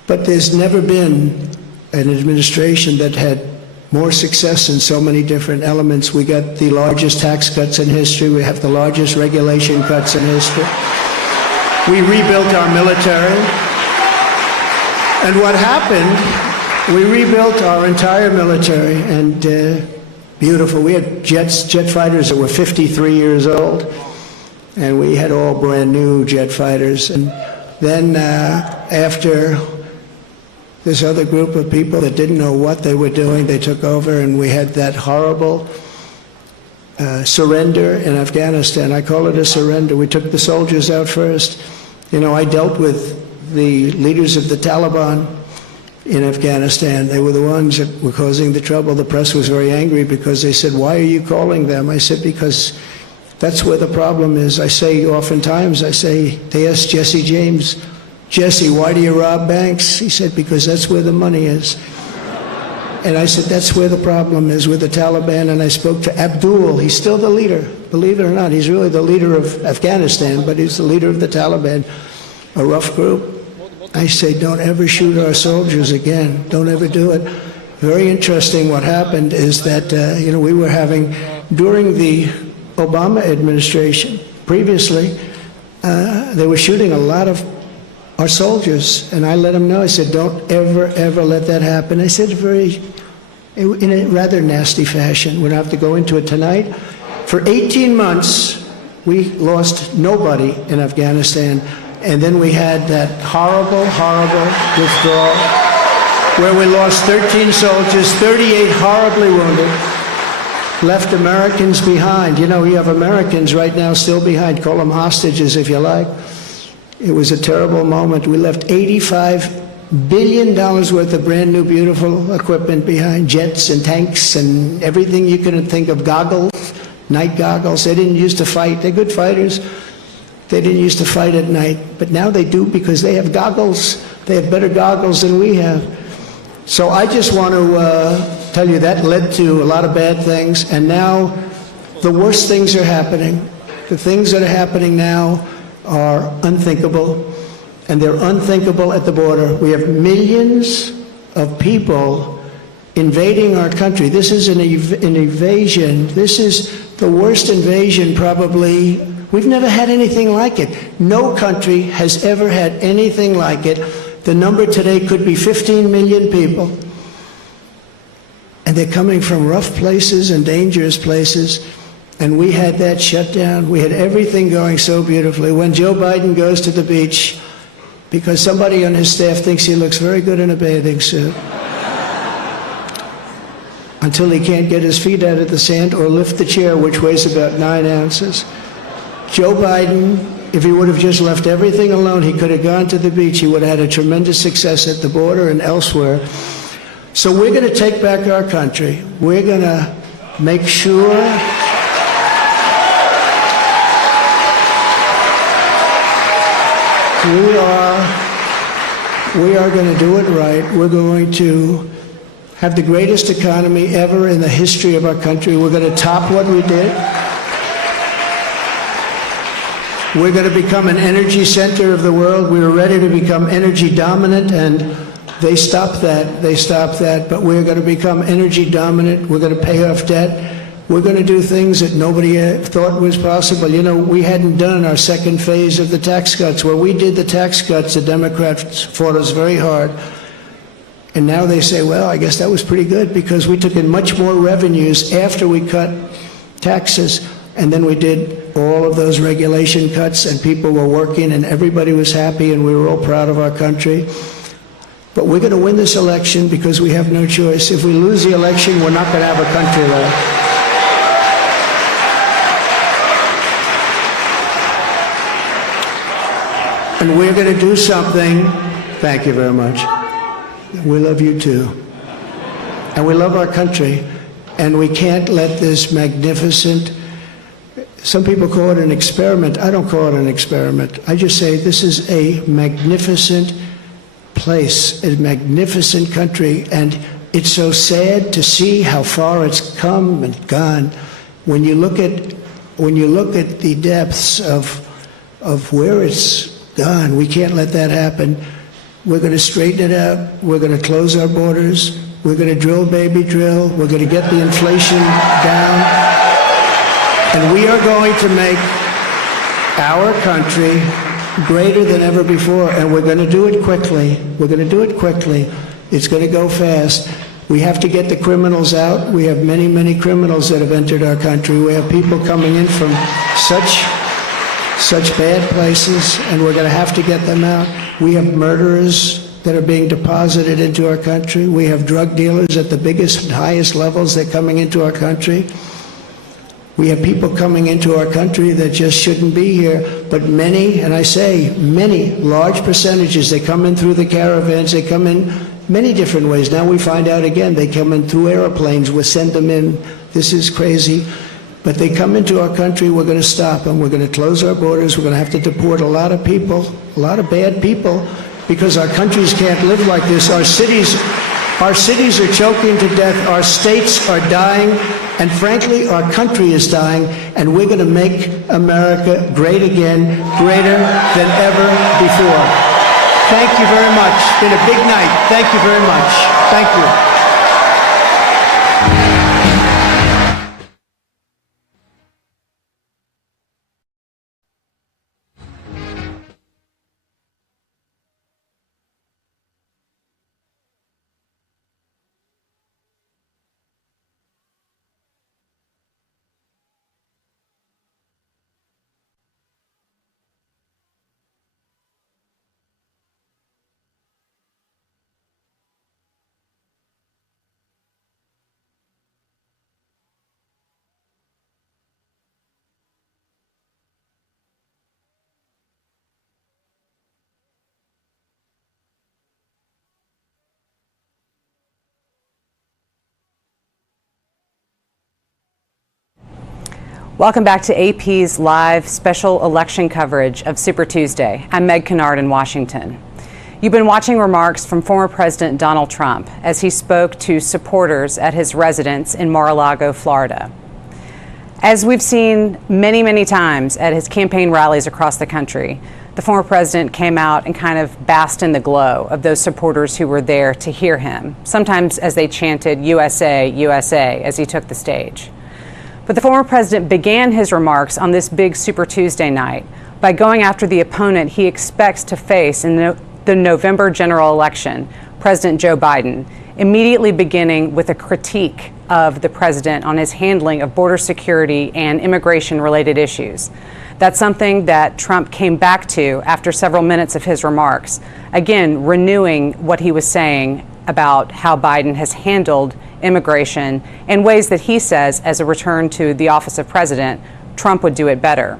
But there's never been an administration that had more success in so many different elements. We got the largest tax cuts in history. We have the largest regulation cuts in history. We rebuilt our military. And what happened, we rebuilt our entire military, and beautiful. We had jet fighters that were 53 years old, and we had all brand new jet fighters. And then after this other group of people that didn't know what they were doing, they took over, and we had that horrible surrender in Afghanistan. I call it a surrender. We took the soldiers out first. You know, I dealt with the leaders of the Taliban in Afghanistan. They were the ones that were causing the trouble. The press was very angry because they said, "Why are you calling them?" I said, "Because that's where the problem is." I say oftentimes, they asked Jesse James, "Jesse, why do you rob banks?" He said, "Because that's where the money is." And I said, that's where the problem is with the Taliban. And I spoke to Abdul. He's still the leader, believe it or not. He's really the leader of Afghanistan, but he's the leader of the Taliban, a rough group. I say, don't ever shoot our soldiers again. Don't ever do it. Very interesting what happened is that, we were having, during the Obama administration, previously, they were shooting a lot of our soldiers, and I let them know. I said, don't ever, ever let that happen. I said in a rather nasty fashion. We don't have to go into it tonight. For 18 months, we lost nobody in Afghanistan, and then we had that horrible, horrible withdrawal where we lost 13 soldiers, 38 horribly wounded, left Americans behind. You know, you have Americans right now still behind. Call them hostages if you like. It was a terrible moment. We left $85 billion worth of brand new, beautiful equipment behind, jets and tanks and everything you could think of, goggles, night goggles. They didn't used to fight. They're good fighters. They didn't used to fight at night, but now they do because they have goggles. They have better goggles than we have. So I just want to tell you that led to a lot of bad things, and now the worst things are happening. The things that are happening now are unthinkable, and they're unthinkable at the border. We have millions of people invading our country. This is an invasion. This is the worst invasion probably. We've never had anything like it. No country has ever had anything like it. The number today could be 15 million people. And they're coming from rough places and dangerous places. And we had that shut down. We had everything going so beautifully. When Joe Biden goes to the beach, because somebody on his staff thinks he looks very good in a bathing suit, until he can't get his feet out of the sand or lift the chair, which weighs about 9 ounces. Joe Biden, if he would have just left everything alone, he could have gone to the beach. He would have had a tremendous success at the border and elsewhere. So we're going to take back our country. We're going to make sure we are going to do it right. We're going to have the greatest economy ever in the history of our country. We're going to top what we did. We're going to become an energy center of the world. We were ready to become energy dominant, and they stopped that. They stopped that. But we're going to become energy dominant. We're going to pay off debt. We're going to do things that nobody thought was possible. You know, we hadn't done our second phase of the tax cuts. When we did the tax cuts, the Democrats fought us very hard. And now they say, well, I guess that was pretty good because we took in much more revenues after we cut taxes. And then we did all of those regulation cuts, and people were working, and everybody was happy, and we were all proud of our country. But we're going to win this election because we have no choice. If we lose the election, we're not going to have a country left. And we're going to do something. Thank you very much. We love you too. And we love our country. And we can't let this magnificent, some people call it an experiment. I don't call it an experiment. I just say this is a magnificent place, a magnificent country, and it's so sad to see how far it's come and gone. When you look at the depths of where it's gone, we can't let that happen. We're going to straighten it out. We're going to close our borders. We're going to drill, baby, drill. We're going to get the inflation down. And we are going to make our country greater than ever before. And we're going to do it quickly. We're going to do it quickly. It's going to go fast. We have to get the criminals out. We have many, many criminals that have entered our country. We have people coming in from such bad places, and we're going to have to get them out. We have murderers that are being deposited into our country. We have drug dealers at the biggest and highest levels that are coming into our country. We have people coming into our country that just shouldn't be here, but many, and I say many, large percentages, they come in through the caravans, they come in many different ways. Now we find out again, they come in through airplanes, we send them in. This is crazy. But they come into our country, we're going to stop them. We're going to close our borders. We're going to have to deport a lot of people, a lot of bad people, because our countries can't live like this. Our cities are choking to death. Our states are dying. And frankly, our country is dying. And we're going to make America great again, greater than ever before. Thank you very much. It's been a big night. Thank you very much. Thank you. Welcome back to AP's live special election coverage of Super Tuesday. I'm Meg Kennard in Washington. You've been watching remarks from former President Donald Trump as he spoke to supporters at his residence in Mar-a-Lago, Florida. As we've seen many, many times at his campaign rallies across the country, the former president came out and kind of basked in the glow of those supporters who were there to hear him, sometimes as they chanted USA, USA as he took the stage. But the former president began his remarks on this big Super Tuesday night by going after the opponent he expects to face in the November general election, President Joe Biden, immediately beginning with a critique of the president on his handling of border security and immigration-related issues. That's something that Trump came back to after several minutes of his remarks, again renewing what he was saying about how Biden has handled immigration in ways that he says, as a return to the office of president, Trump would do it better.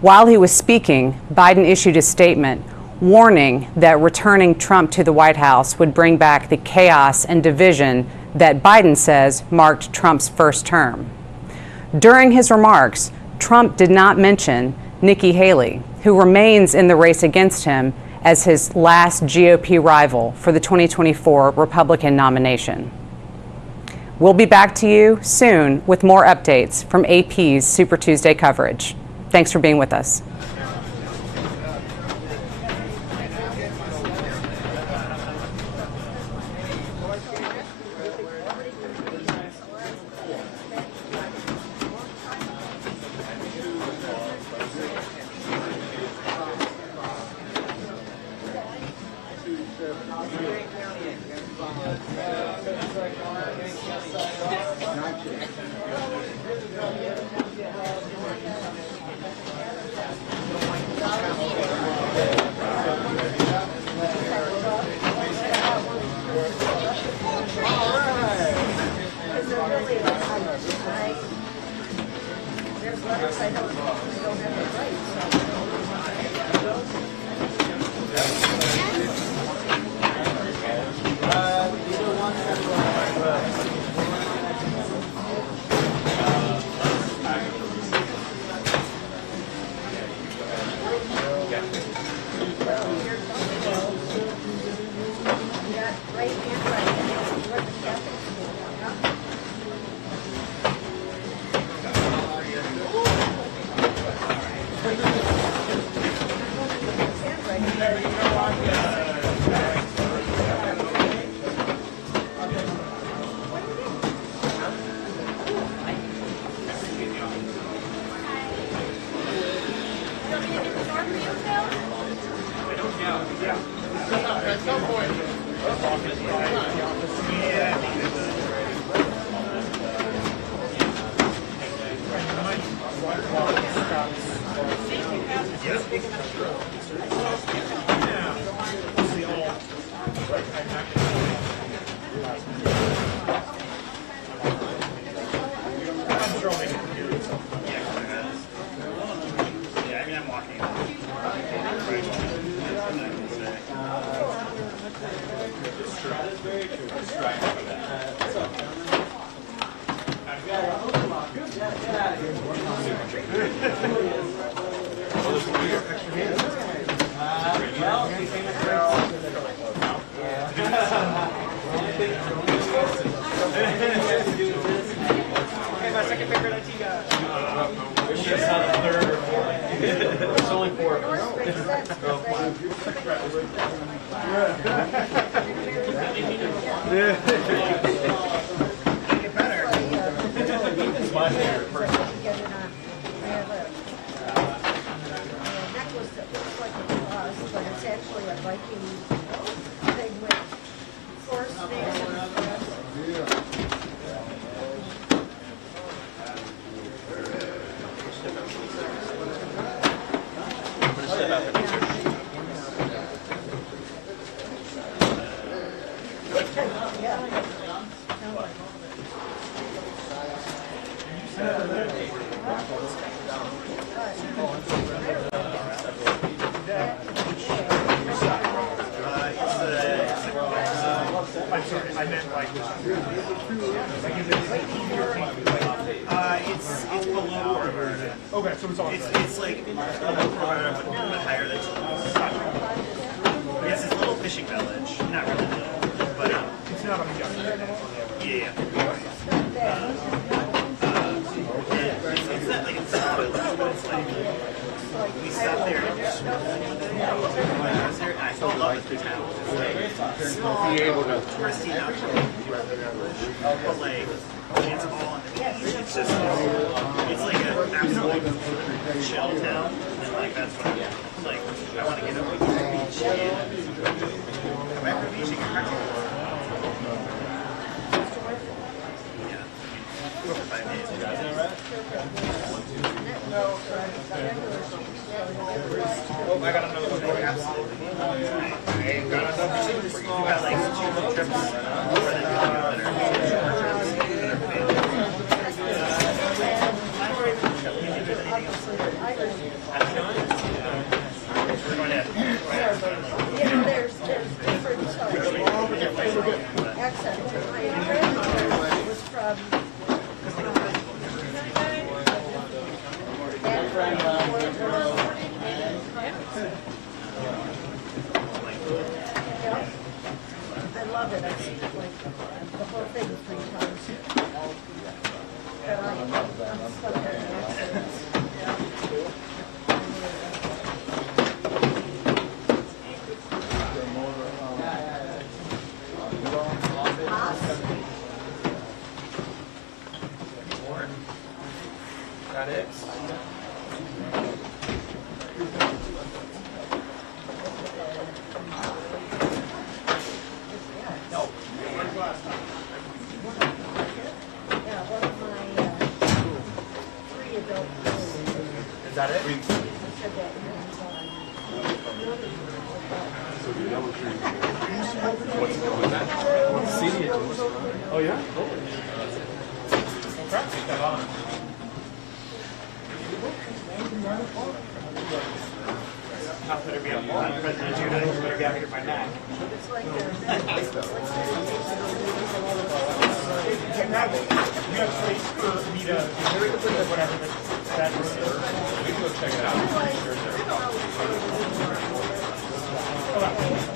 While he was speaking, Biden issued a statement warning that returning Trump to the White House would bring back the chaos and division that Biden says marked Trump's first term. During his remarks, Trump did not mention Nikki Haley, who remains in the race against him as his last GOP rival for the 2024 Republican nomination. We'll be back to you soon with more updates from AP's Super Tuesday coverage. Thanks for being with us.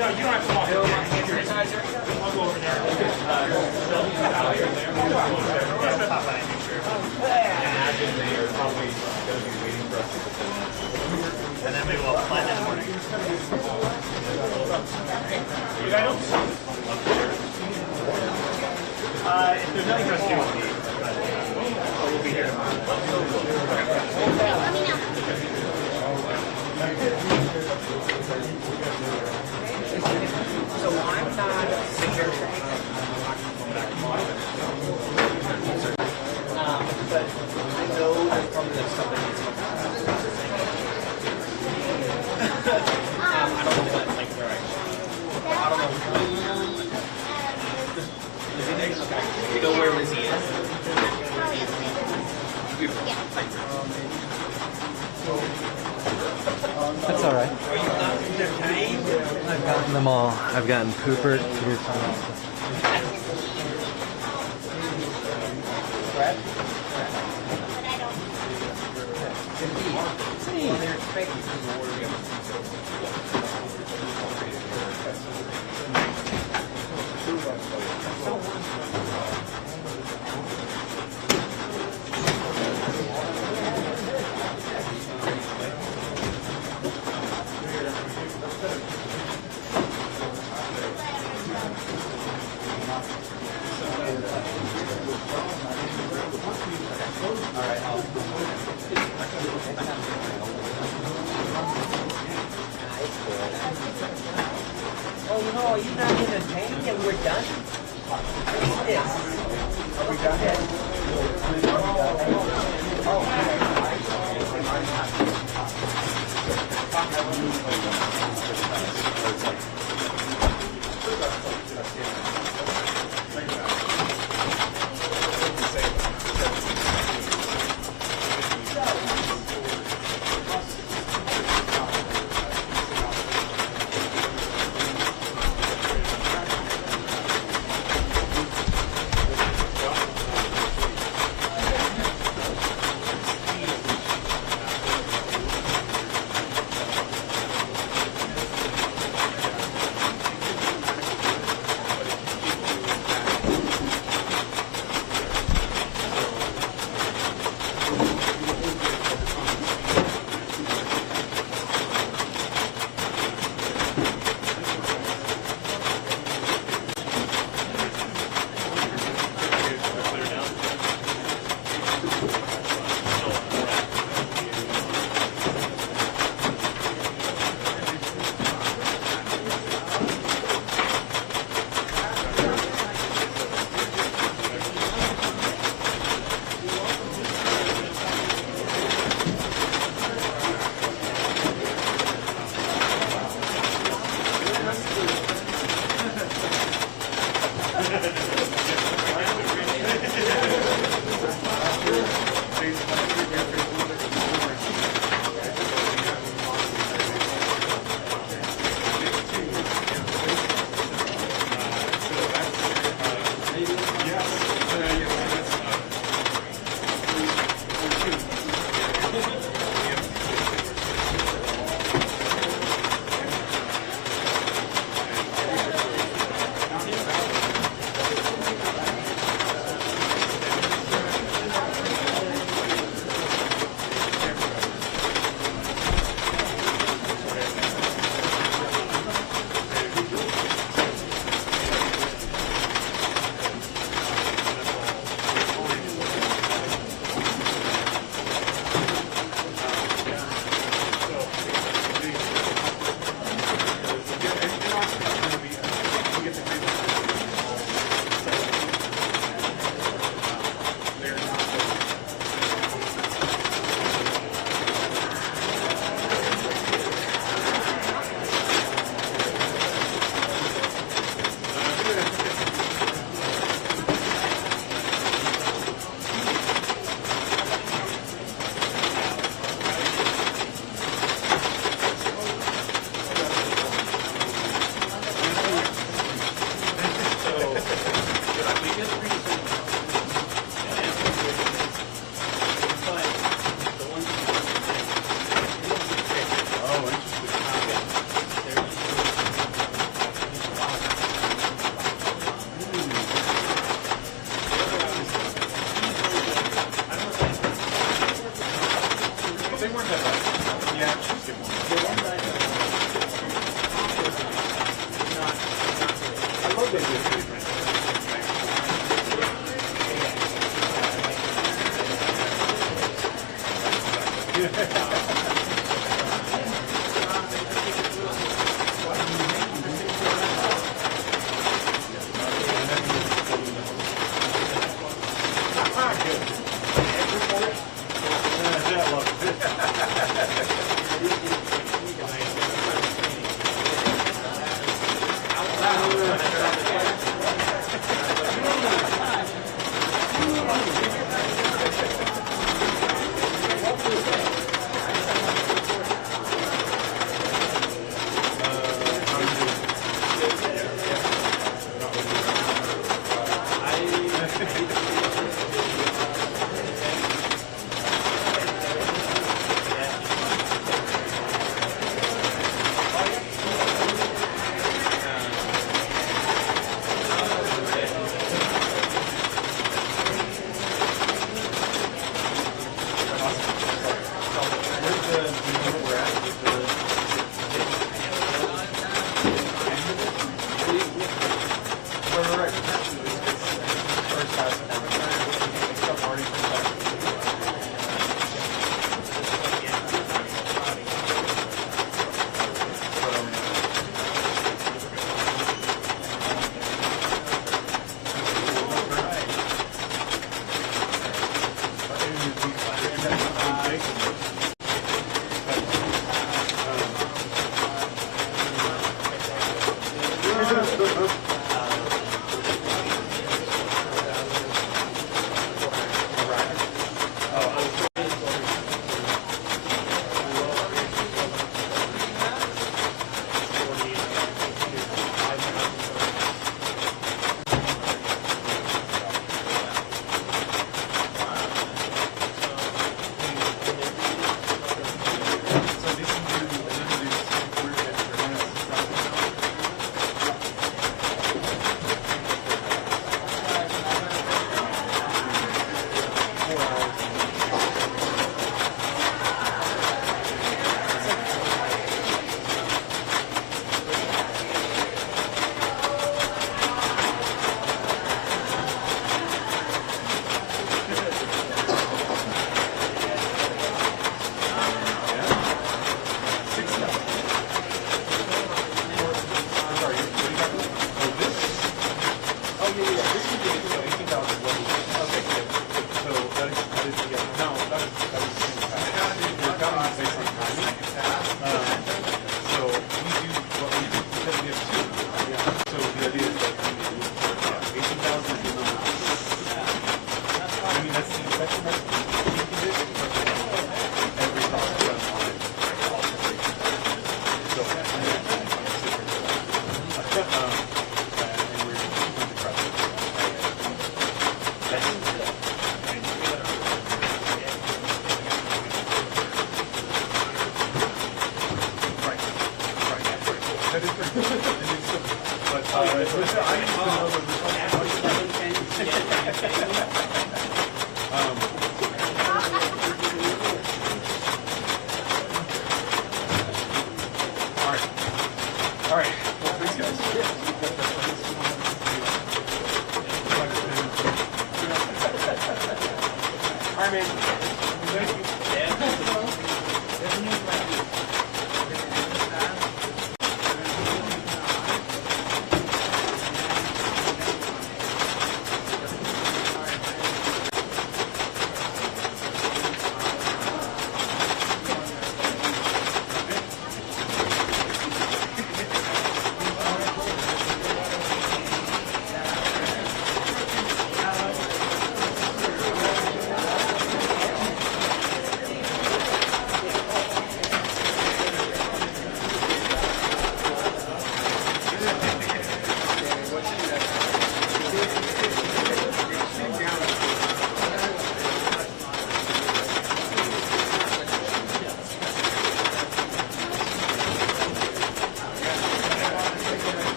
No, you don't have to walk. I'll go If there's nothing else to do, we'll be here So I'm not secretary. But I know that from the stuff that he's I don't know what, like, where I don't know. Is he next? You know where Lizzie is? That's all right. Are you not entertained? I've gotten them all. I've gotten Poopert. Oh, you know, are you not entertained and we're done? What's this? Are we done?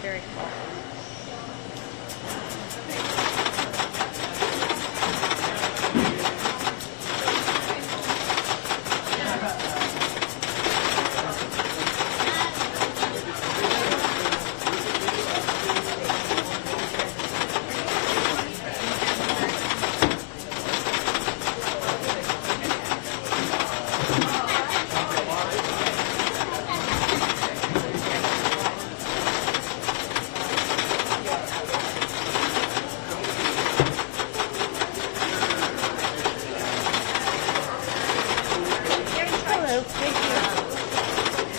Very cool. Hello, thank you.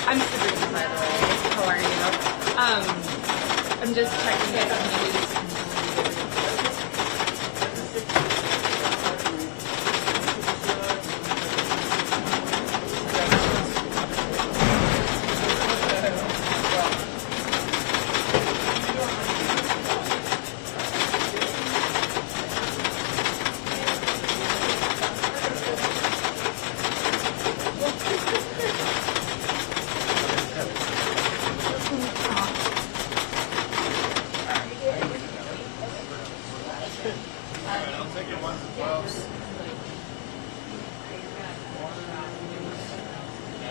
I'm Sabrina, by the way. How are you? I'm just checking it on the news.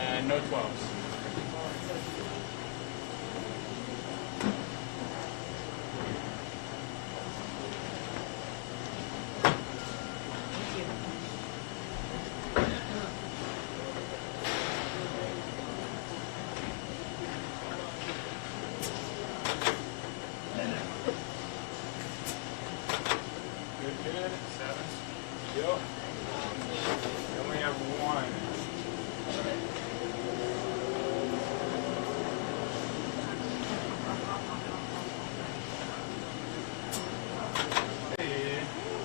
And no 12s. Good. 7s. Yep. We only have one.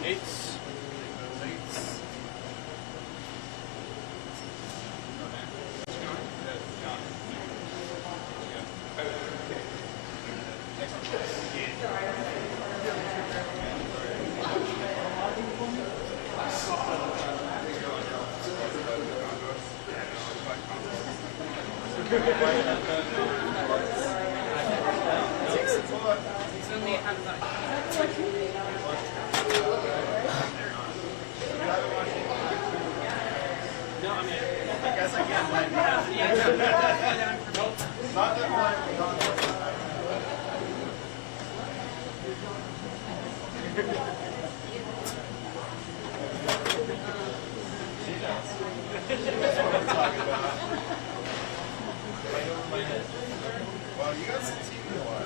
Eights. Well, you got some TV a lot.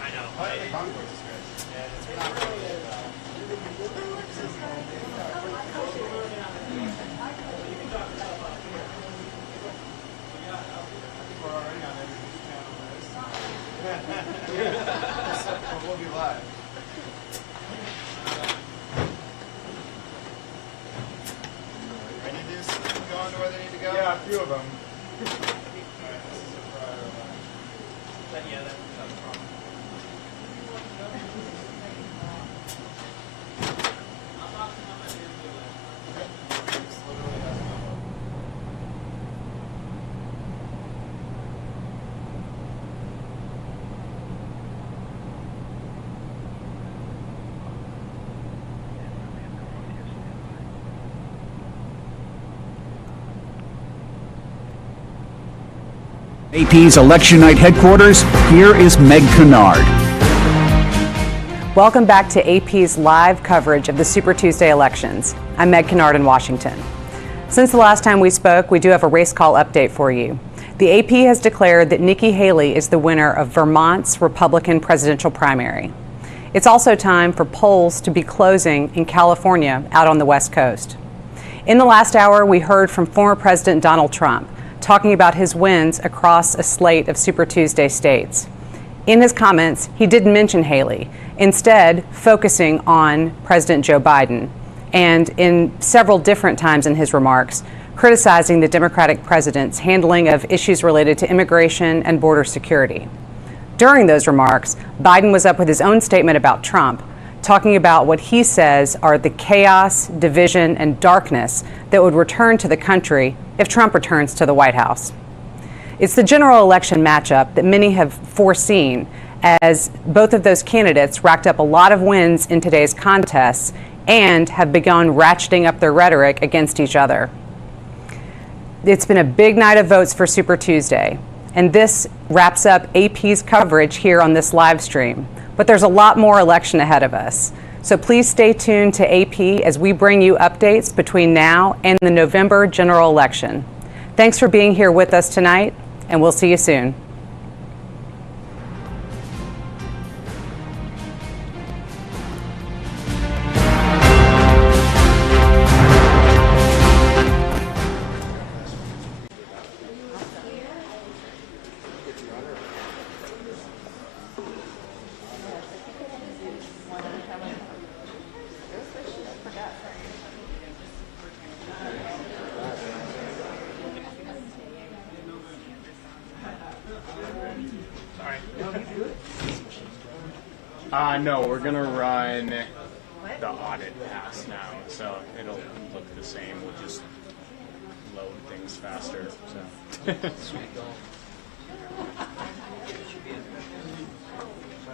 I know. The Concourse is good. Yeah, it's really We're already on every channel list. But we'll be live. Ready to do something? Go on to where they need to go? Yeah, a few of them. Yeah, that's a problem. AP's election night headquarters, here is Meg Kennard. Welcome back to AP's live coverage of the Super Tuesday elections. I'm Meg Kennard in Washington. Since the last time we spoke, we do have a race call update for you. The AP has declared that Nikki Haley is the winner of Vermont's Republican presidential primary. It's also time for polls to be closing in California out on the West Coast. In the last hour, we heard from former President Donald Trump talking about his wins across a slate of Super Tuesday states. In his comments, he didn't mention Haley, instead focusing on President Joe Biden, and in several different times in his remarks, criticizing the Democratic president's handling of issues related to immigration and border security. During those remarks, Biden was up with his own statement about Trump, talking about what he says are the chaos, division, and darkness that would return to the country if Trump returns to the White House. It's the general election matchup that many have foreseen, as both of those candidates racked up a lot of wins in today's contests and have begun ratcheting up their rhetoric against each other. It's been a big night of votes for Super Tuesday, and this wraps up AP's coverage here on this live stream. But there's a lot more election ahead of us. So please stay tuned to AP as we bring you updates between now and the November general election. Thanks for being here with us tonight, and we'll see you soon. No, we're gonna run the audit pass now, so it'll look the same. We'll just load things faster. So.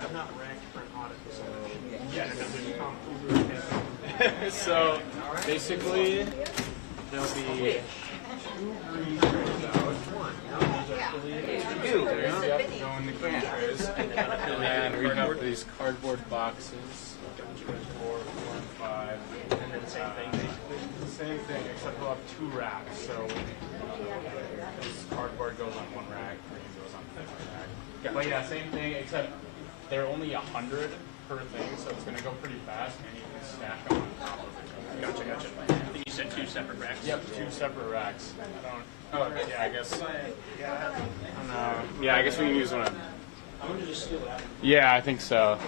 I'm not ranked for an audit, So basically, there'll be two green trays out. Yep, go in the green trays. And then we have these cardboard boxes. 2, 4, 4, and 5. And then same thing, except we'll have 2 racks. So this cardboard goes on one rack, green goes on the other rack. But yeah, same thing, except they're only 100 per thing, so it's gonna go pretty fast, and you can stack them on top of each other. Gotcha. You said 2 separate racks? Yep, 2 separate racks. Oh, yeah, I guess. I don't know. Yeah, I guess we can use one of. Yeah, I think so.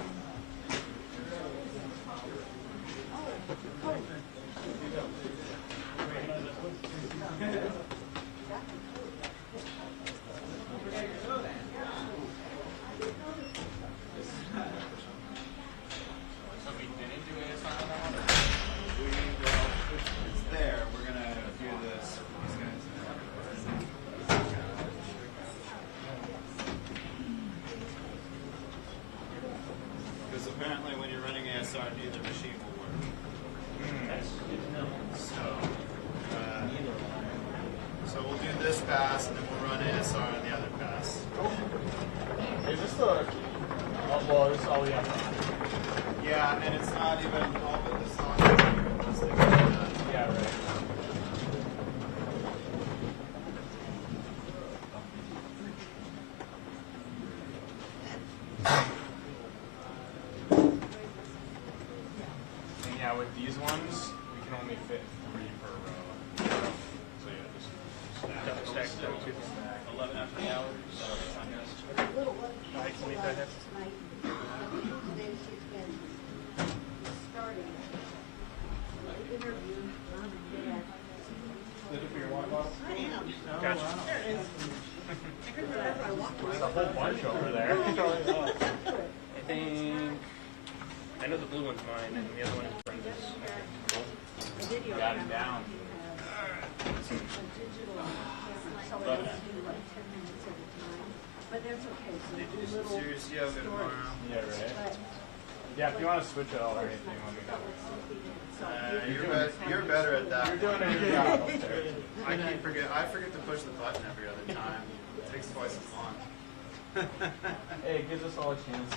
Apparently when you're running ASRD, the machine will work. So we'll do this pass, and then we'll run ASR on the other pass. Is this the... Oh, well, this is all we have. Yeah, and it's not even all of it. It's not even this thing. Yeah, right. Yeah, with these ones, we can only fit 3 per row. So yeah, just stack. 11 after the hour. Alright, can we go ahead? Gotcha. There's a whole bunch over there. I think... I know the blue one's mine, and the other one is Brenda's. You got it down. Serious yoga tomorrow. Yeah, right. Yeah, if you want to switch it all or anything, let me know. You're better at that. You're doing a good job up there. I forget to push the button every other time. It takes twice as long. Hey, it gives us all a chance to